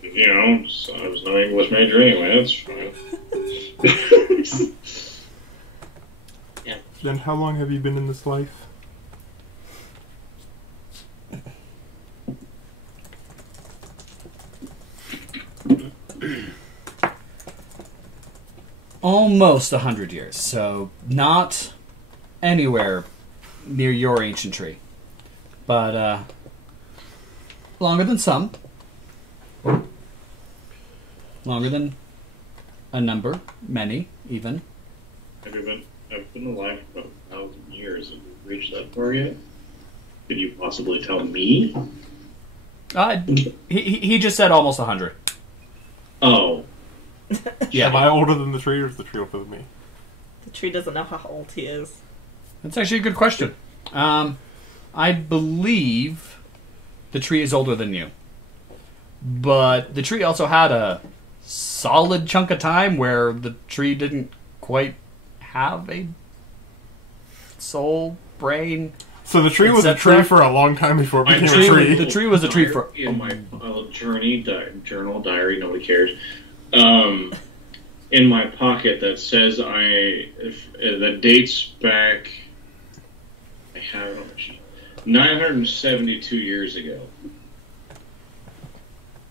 was an English major anyway, that's fine. Then how long have you been in this life? Almost 100 years, so not anywhere near your ancient tree. But, longer than some. Longer than a number, many, even. I've been alive for about 1,000 years. Have you reached that far yet? Could you possibly tell me? He just said almost 100. Oh. Am I older than the tree or is the tree older than me? The tree doesn't know how old he is. That's actually a good question. I believe the tree is older than you. But the tree also had a solid chunk of time where the tree didn't quite have a soul, brain. So the tree was a Etc. tree for a long time before it My became a tree. The tree was a tree for... In my journal, diary, nobody cares. In my pocket that says that dates back. I have it on my sheet. 972 years ago.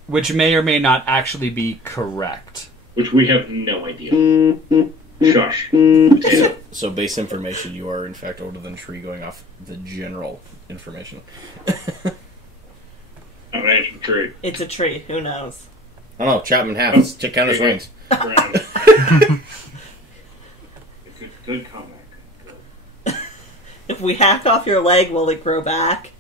Which may or may not actually be correct. Which we have no idea. Shush. Potato. So base information, you are in fact older than tree going off the general information. I'm an ancient tree. It's a tree. Who knows? I don't know, chop him in half. Let's check count his wings. Ground. Good comeback. If we hack off your leg, will it grow back?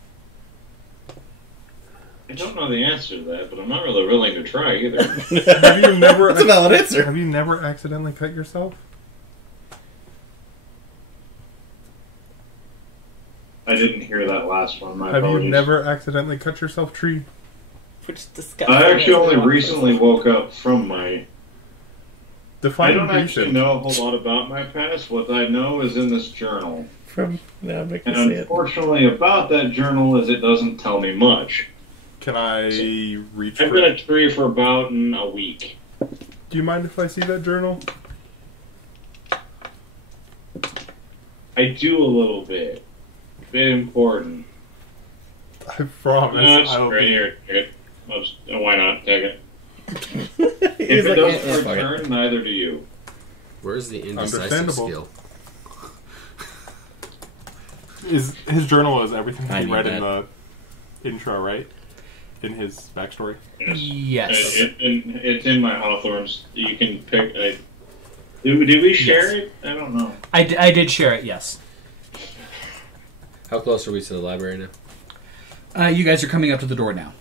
I don't know the answer to that, but I'm not really willing to try either. Have you never? That's a valid answer. Have you never accidentally cut yourself? I didn't hear that last one. My Have you apologies. never accidentally cut yourself, tree? which is disgusting. I actually only recently woke up from my... I Define don't actually recent. know a whole lot about my past. What I know is in this journal. From now, make me And see it. unfortunately about that journal is it doesn't tell me much. Can I reach I've for been it? a tree for about a week. Do you mind if I see that journal? I do a little bit. Bit important. I promise No, it's I will right be... here. Take it. Why not? Take it. He's If it like, doesn't fuck it. return, neither do you. Where's the indecisive Understandable. skill? His journal is everything I he need read in that. the intro, right? In his backstory. Yes. It's in my Hawthorns. You can pick. Did we share it? I don't know. I did share it, yes. How close are we to the library now? You guys are coming up to the door now.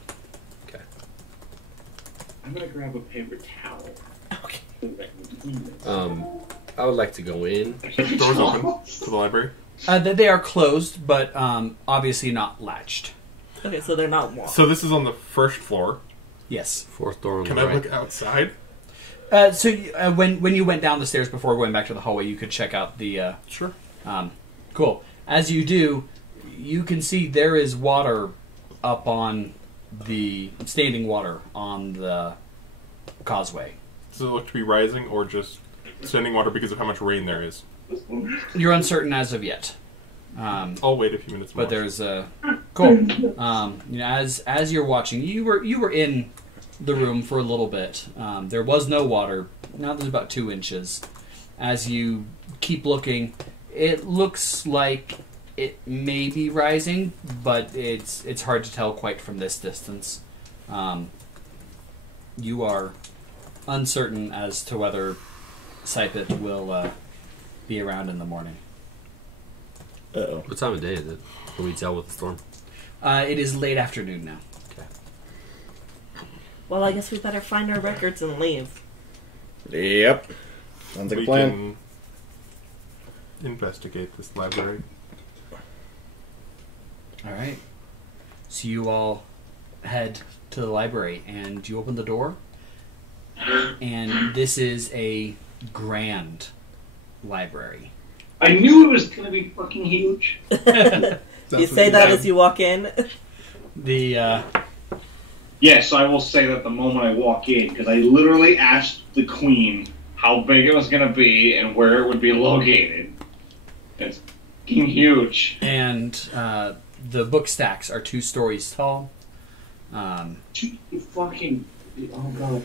Okay. I'm gonna grab a paper towel. Okay. I would like to go in. Doors open to the library. They are closed, but obviously not latched. Okay, so they're not walls. So this is on the first floor. Yes. Fourth door on Can the I right. look outside? When you went down the stairs before going back to the hallway, you could check out the... Sure. cool. As you do, you can see there is water up on the... standing water on the causeway. Does it look to be rising or just standing water because of how much rain there is? You're uncertain as of yet. I'll wait a few minutes more. But there's a... Cool. As you're watching, you were in the room for a little bit. There was no water. Now there's about 2 inches. As you keep looking, it looks like it may be rising, but it's hard to tell quite from this distance. You are uncertain as to whether Sypet will be around in the morning. Uh-oh. What time of day is it? Can we tell with the storm? It is late afternoon now. Okay. Well, I guess we better find our records and leave. Yep. Sounds like a we plan. can investigate this library. All right. So you all head to the library, and you open the door, and this is a grand library. I knew it was gonna be fucking huge. You say that as you walk in. The Yes, I will say that the moment I walk in, because I literally asked the queen how big it was gonna be and where it would be located. It's fucking huge. and the book stacks are 2 stories tall. You fucking oh god,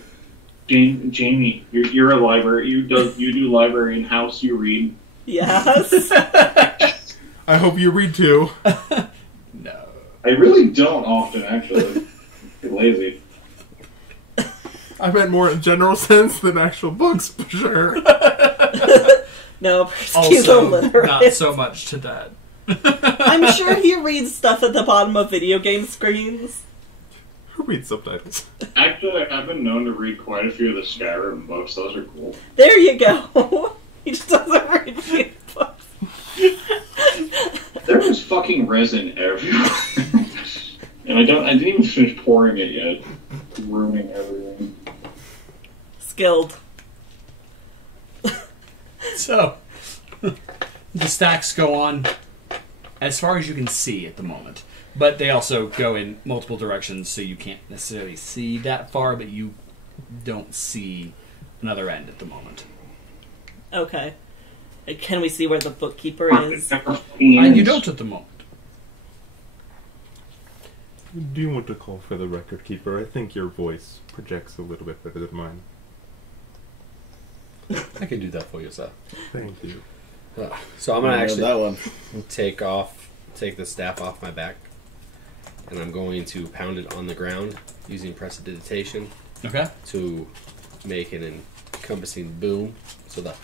Jaimie, you're a library. You do library in house. You read. Yes. I hope you read too. No. I really don't often, actually. I'm lazy. I meant more in general sense than actual books, for sure. No, Perske's Also, illiterate. not so much to that. I'm sure he reads stuff at the bottom of video game screens. Who reads subtitles? Actually, I've been known to read quite a few of the Skyrim books. Those are cool. There you go. He just doesn't read video books. There was fucking resin everywhere. And I didn't even finish pouring it yet. Ruining everything. Skilled. So, the stacks go on as far as you can see at the moment. But they also go in multiple directions, so you can't necessarily see that far, but you don't see another end at the moment. Okay. Can we see where the bookkeeper is? You don't at the moment. Do you want to call for the record keeper? I think your voice projects a little bit better than mine. I can do that for you, sir. Thank you. So I'm gonna I know actually that one. take the staff off my back, and I'm going to pound it on the ground using prestidigitation Okay. to make an encompassing boom. So the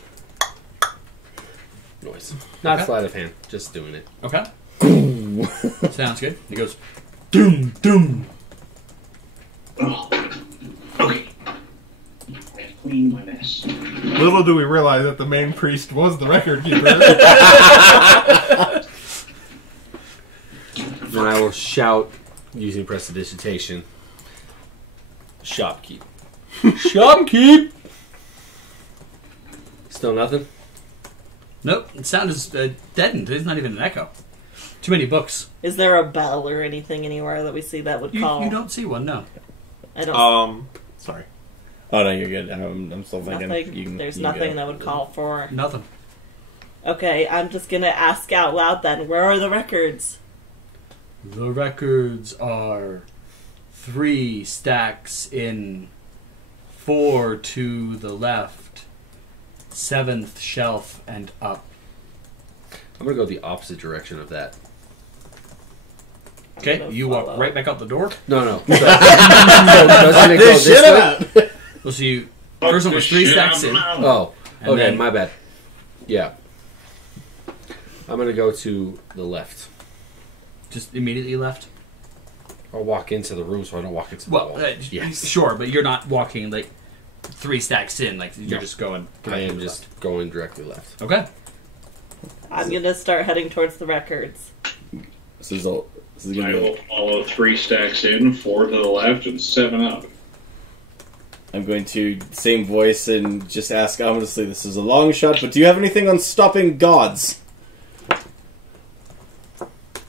noise, not Okay. sleight of hand, just doing it. Okay. Sounds good. He goes, doom, doom. Oh, okay. I cleaned my mess. Little do we realize that the main priest was the record keeper. Then I will shout using prestidigitation. Shopkeep. Shopkeep! Still nothing? Nope, the sound is deadened. There's not even an echo. Too many books. Is there a bell or anything anywhere that we see that would call? You don't see one, no. I don't. Sorry. Oh no, you're good. I'm still thinking. There's nothing that would call for. Nothing. Okay, I'm just gonna ask out loud then. Where are the records? The records are 3 stacks in, 4 to the left, 7th shelf and up. I'm going to go the opposite direction of that. Okay, you walk right back out the door. No. Doesn't it go this way? We'll see you. First one was 3 stacks in. Oh, And okay, then- my bad. Yeah. I'm going to go to the left. Just immediately left. I'll walk into the room so I don't walk into the wall. Yes. Sure, but you're not walking like 3 stacks in. Like you're just going. I am just going directly left. Okay. I'm gonna start heading towards the records. This is gonna I be. will follow 3 stacks in, 4 to the left, and 7 up. I'm going to same voice and just ask ominously. This is a long shot, but do you have anything on stopping gods?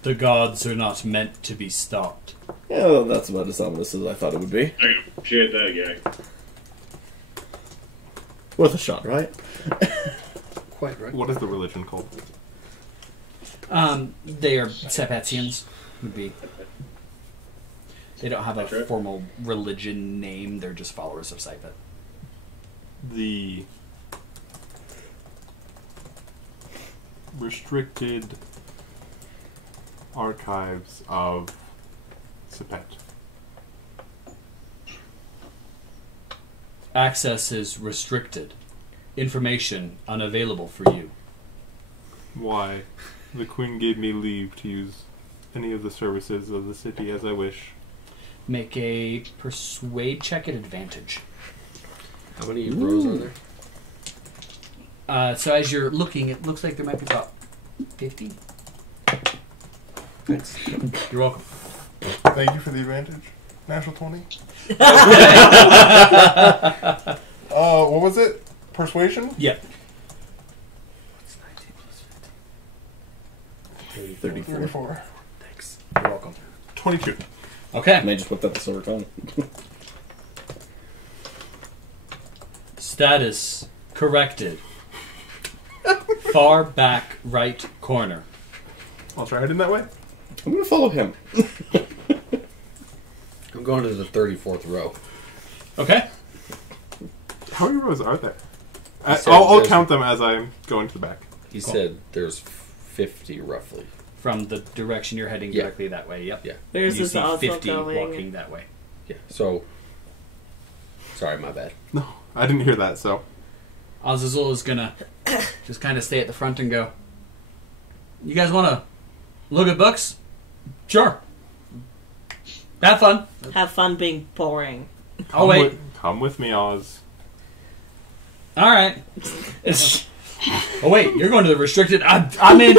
The gods are not meant to be stopped. Yeah, well, that's about as ominous as I thought it would be. I appreciate that guy. Worth a shot, right? Quite right. What is the religion called? They are Sypetians. Would be. They don't have a formal religion name. They're just followers of Sypet. The restricted archives of Sypet. Access is restricted. Information unavailable for you. Why? The Queen gave me leave to use any of the services of the city as I wish. Make a persuade check at advantage. How many rows are there? So as you're looking, it looks like there might be about 50. Thanks. You're welcome. Thank you for the advantage. Natural 20. What was it? Persuasion? Yep. What's 19 plus 50? 34. Thanks. You're welcome. 22. Okay. And I just whipped out the silver tongue. Status corrected. Far back right corner. I'll try it in that way. I'm gonna follow him. I'm going to the 34th row. Okay. How many rows are there? said I'll there's- count them as I'm going to the back. He Cool. said there's 50 roughly. From the direction you're heading Yeah. directly that way. Yep. Yeah. Where's you this see also 50 going? walking that way. Yeah. So, sorry, my bad. No, I didn't hear that, so. Azazel is gonna just kind of stay at the front and go, you guys want to look at books? Sure. Have fun. Have fun being boring. Oh, wait. Come with me, Oz. All right. Oh, wait. You're going to the restricted. I'm in.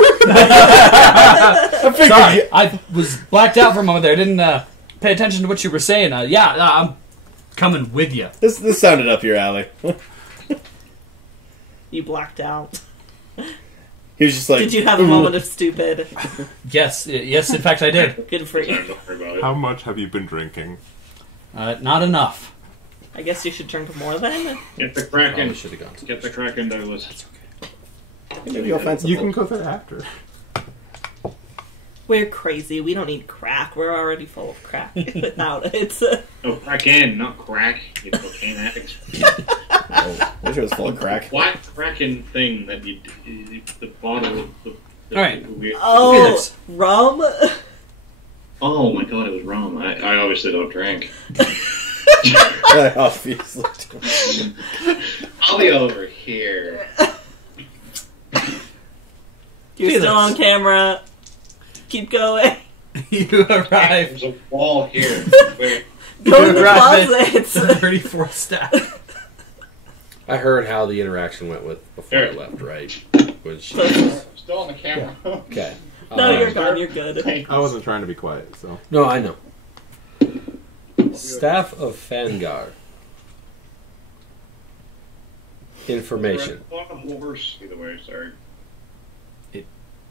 Sorry. I was blacked out for a moment there. I didn't pay attention to what you were saying. I'm coming with you. This sounded up your alley. You blacked out. He was just like. Did you have a moment of stupid? Yes. Yes, in fact, I did. Good for you. Don't worry about it. How much have you been drinking? Not enough. I guess you should drink more then. Get the Probably Kraken. should have gone to Get the Kraken, Douglas. Maybe offensive. You can go there after. We're crazy. We don't need crack. We're already full of crack without it. No, Kraken, not crack. You cocaine addict. Oh, I wish it was full of crack. What Kraken thing that you the bottle of the All right. weird- Oh, Felix. rum? Oh my god, it was rum. I obviously don't drink. Obviously. I'll be over here. You're Felix. still on camera. Keep going. You arrive. There's a wall here. Wait. Go in the arrive closet. at the 34th step. I heard how the interaction went with before I There. left, right? When she Still on the camera. okay. No, you're gone. You're good. I wasn't trying to be quiet, so. No, I know. Staff of Fangar. Information. Horse, either way, sorry.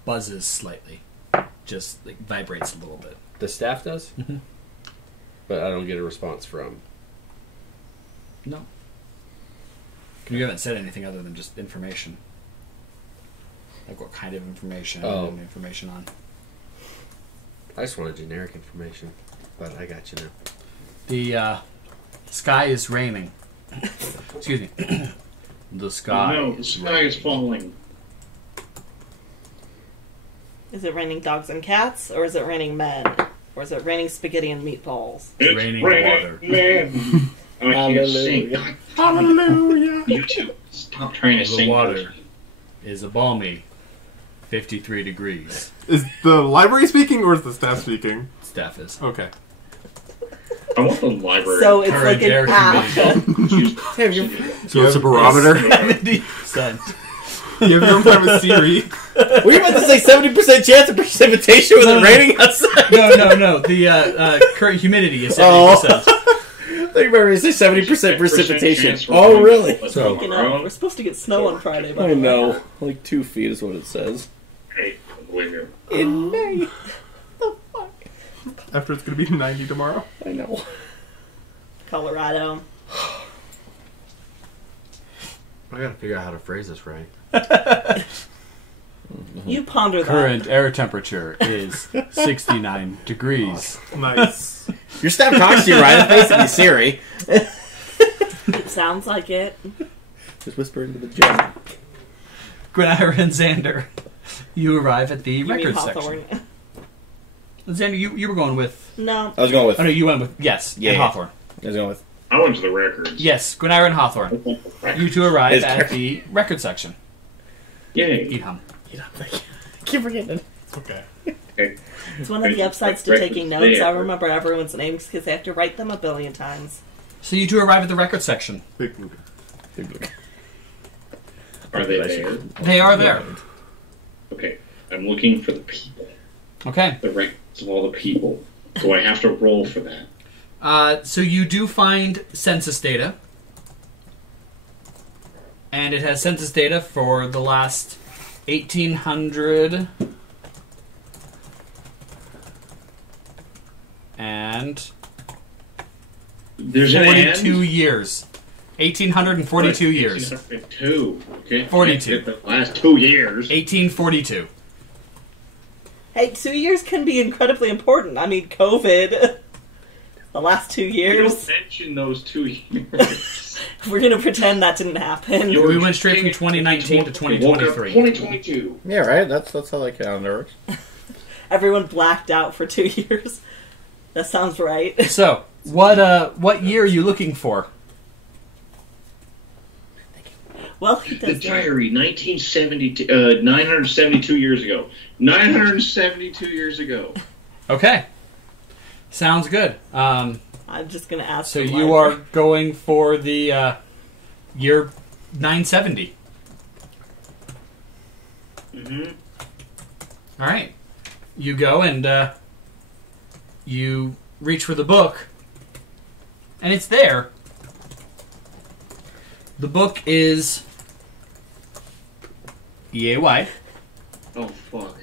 Buzzes slightly. Just like vibrates a little bit. The staff does? Mm-hmm. But I don't get a response from. No. You haven't said anything other than just information. Like what kind of information and information on. I just wanted generic information, but I got you now. The sky is raining. Excuse me. The sky. No, the sky is falling. Is it raining dogs and cats, or is it raining men? Or is it raining spaghetti and meatballs? It's raining water. Man. I can't sing. Hallelujah. You two, stop trying to The sing. water is a balmy 53 degrees. Is the library speaking or is the staff speaking? Staff is. Okay. I want the library. So it's Current like air an app. humidity. So it's a barometer? 70%. You have no time with Siri. Were you about to say 70% chance of precipitation with it raining outside? No. The current humidity is 70%. I think you say 70% precipitation. chance for Oh, rain. really? So, Speaking of, we're supposed to get snow on Friday, by I the way. know. Like 2 feet is what it says. hey, believe me. In May. After it's going to be 90 tomorrow. I know. Colorado. I gotta figure out how to phrase this right. You ponder that. Current air temperature is 69 degrees. Nice. Your staff talks to you, right? It's basically Siri. It sounds like it. Just whisper into the gem. Gwyneira and Xander, you arrive at the You mean records Hawthorn. section. Xander, you were going with... No. I was going with. Oh, no, you went with... Yes, Yeah, and yeah. Hawthorn. I was going with. I went to the records. Yes, Gwyneira and Hawthorn. You two arrive It's at correct. the record section. Yay. Idham. I keep forgetting it. Okay. It's one of the upsides to taking notes. I remember everyone's names because they have to write them a billion times. So you two arrive at the record section. Big movie. Are they there? They are there. Okay. I'm looking for the people. Okay. The records of all the people. Do I have to roll for that? So you do find census data. And it has census data for the last 1,800... and There's an 42 end? years. 1,842 years. 1802. Okay. 42. The last 2 years. 1842. Hey, 2 years can be incredibly important. I mean, COVID. The last 2 You years. don't mention those 2 years. We're going to pretend that didn't happen. We went straight from 2019 to 2023. 2022. Yeah, right? That's how that calendar works. Everyone blacked out for 2 years. That sounds right. So, what year are you looking for? Well, he The does. diary, 1972, 972 years ago. 972 years ago. Okay. Sounds good. I'm just going to ask. So the you library. are going for the year 970. Mm-hmm. All right. You go and you reach for the book, and it's there. The book is EA wide. Oh, fuck.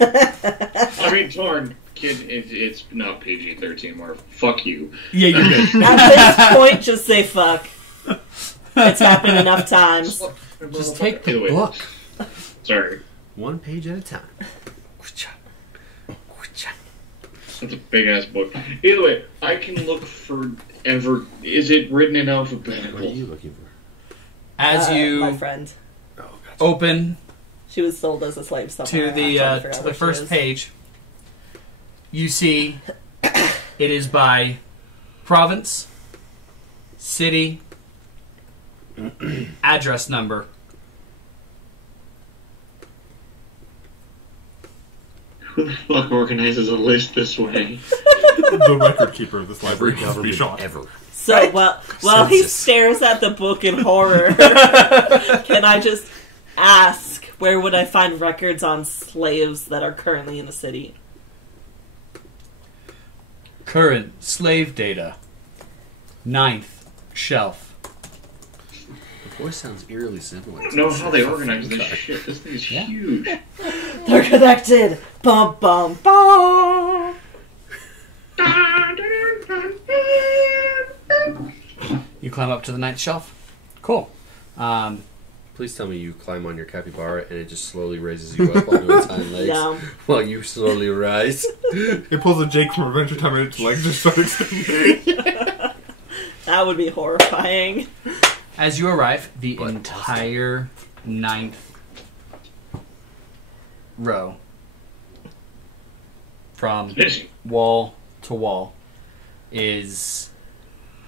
I mean, darn, kid, it's not PG-13 anymore. Fuck you. Yeah, you're good. At this point, just say fuck. It's happened enough times. Just take the Either way. book. Sorry. 1 page at a time. That's a big-ass book. Either way, I can look for ever... Is it written in What are alphabetical? you looking for? As My you friend. Oh, gotcha. open She was sold as a slave somewhere. to the I'm trying to figure out where she first is. page, you see it is by province, city, address number. Who the fuck organizes a list this way? The record keeper of this library needs to be shot. Ever. So while he Census. stares at the book in horror, can I just ask where would I find records on slaves that are currently in the city? Current slave data 9th shelf. The voice sounds eerily similar. I don't know how they organize this shit. This thing is huge. They're connected. Bum bum bum. You climb up to the 9th shelf. Cool. Please tell me you climb on your capybara and it just slowly raises you up onto its hind legs No. while you slowly rise. It pulls a Jake from Adventure Time and its legs just start extending. That would be horrifying. As you arrive, the entire 9th row, from wall to wall, is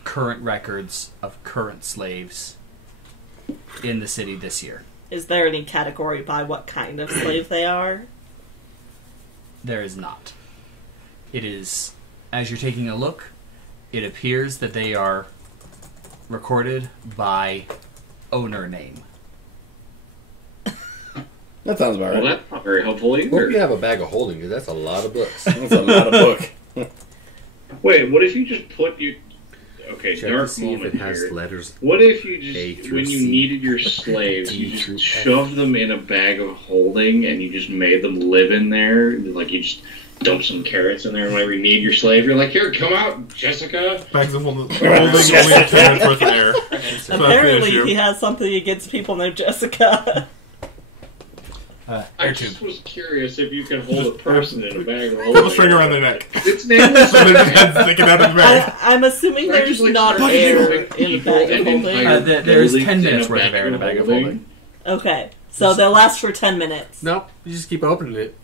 current records of current slaves in the city this year. Is there any category by what kind of slave they are? There is not. It is, as you're taking a look, it appears that they are recorded by owner name. That sounds about Well, right. that's not very helpful Hope either. you have a bag of holding, because that's a lot of books. That's a lot of book. Wait, what if you just put you... Okay, Check dark to see if moment it has here. letters. What if you A just, through when you C, needed your slaves, D you through just F. shoved them in a bag of holding and you just made them live in there? Like, you just dump some carrots in there and whenever you need your slave, you're like, here, come out, Jessica. Bags of holding only 10 minutes worth of air. So that's the Apparently, issue. he has something against people named Jessica. I Air just tube. was curious if you could hold a person in a bag of holding. Pull a string around their neck. Its name is So their head's sticking out of the bag. I'm assuming Like, there's just like not fucking air like in the bag of people holding. and there is 10 buildings minutes in a worth of bag air in a bag of holding. Okay, so they'll last for 10 minutes. Nope, you just keep opening it.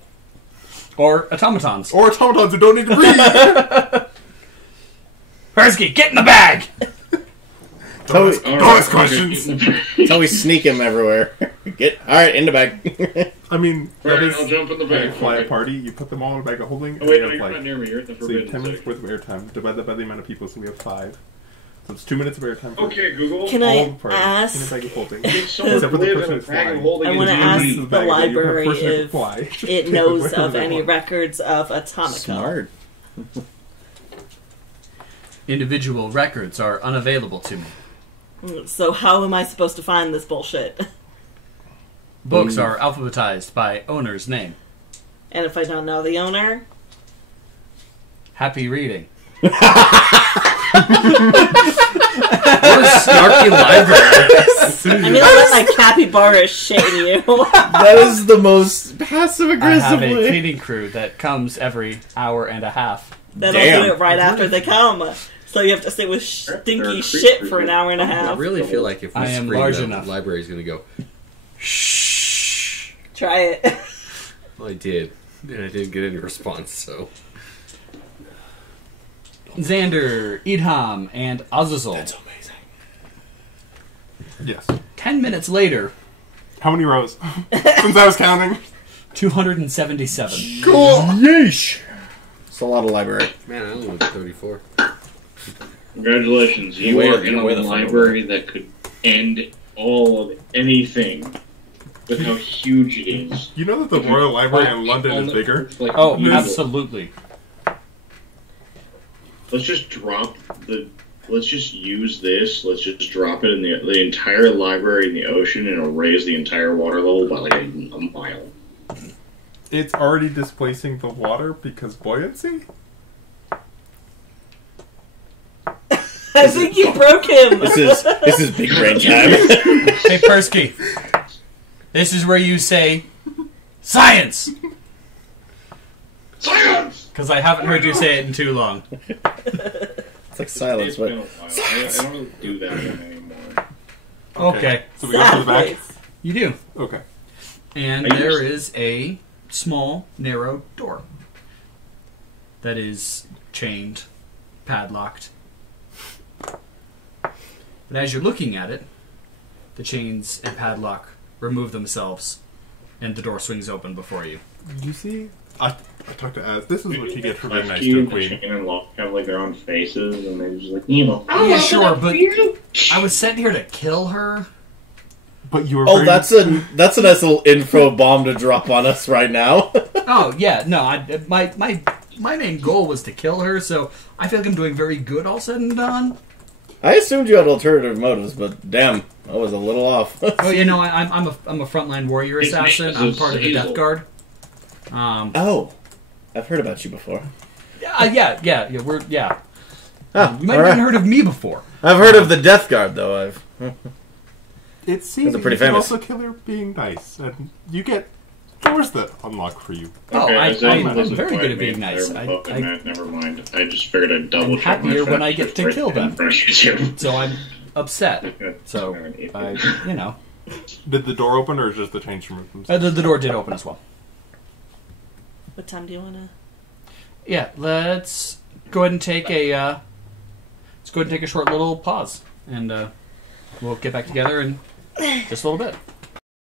Or automatons. Or automatons who don't need to breathe. Perske, get in the bag! Totally, All Don't ask questions. that's how we sneak him everywhere. Alright, in the bag. I mean, that Alright, is... I'll jump in the When you bag. fly a Okay. party, you put them all in a bag of holding, Oh, and wait, you no, have you're like... not near me. You're at the So you have forbidden 10 minutes section. worth of airtime. Divide that by the amount of people, so we have 5. So it's 2 minutes of airtime. For Okay, Google. Can all I of the party in a ask? bag of holding. Did someone Except for the live person in a who's bag of flying. holding I in want to Germany? ask This is the bag that you have library first to if fly. it knows Wherever of they any want. records of Automaton. Smart. Individual records are unavailable to me. So how am I supposed to find this bullshit? Books are alphabetized by owner's name. And if I don't know the owner? Happy reading. What a snarky library. I mean, I'll let my capybara shit you. That is the most passive I have a aggressively. cleaning crew that comes every hour and a half. Then Damn. I'll do it right after they come. So you have to sit with stinky shit for an hour and a I half. really feel like if we I am scream, large the enough. library's going to go, Shh. Try it. well, I did. And I didn't get any response, so... Xander, Idham, and Azazel. That's amazing. Yes. 10 minutes later, How many rows? Since I was counting. 277. Cool. Yeesh. It's a lot of library. Man, I only went to 34. Congratulations, you Where- are in a where the fuck library that could end all of anything with how huge it is. You know that the Royal Library in London is bigger? Like, Oh, evil. absolutely. Let's just drop the. Let's just use this. Let's just drop it in the entire library in the ocean, and it'll raise the entire water level by like a mile. It's already displacing the water because buoyancy? I think you broke him. This is big brain time. Hey, Perske. This is where you say, science! Science! Because I haven't heard you say it in too long. It's like silence, It's been a but while. I don't do that anymore. Okay. So we go to the back? Sideways. You do. Okay. And I there used- is a small, narrow door that is chained, padlocked. But as you're looking at it, the chains and padlock remove themselves, and the door swings open before you. You see? I talked to Az. This is what you get for being nice Rescue to a the queen. chain and lock have like their own faces, and they're just like, you know. Yeah, sure, but I was sent here to kill her. But you were oh, very- that's a nice little info bomb to drop on us right now. Oh yeah, no. My main goal was to kill her, so I feel like I'm doing very good, all said and done. I assumed you had alternative motives, but damn, I was a little off. Oh, you know, I'm a frontline warrior assassin. I'm part of the Death Guard. Oh, I've heard about you before. Yeah. You might have even heard of me before. I've heard of the Death Guard, though. It seems Those are pretty you can famous. also kill her being nice, and you get doors that unlock for you. Okay, I'm wasn't very quite good at me. being nice. Never mind. I just figured I'd double I'm check my happier when facts I get to right kill in them. front of you two. So I'm upset. Okay. So, you know. Did the door open, or is just the chains removed themselves? The door did open as well. What time do you want to... Yeah, let's go ahead and take a short little pause, and we'll get back together in just a little bit.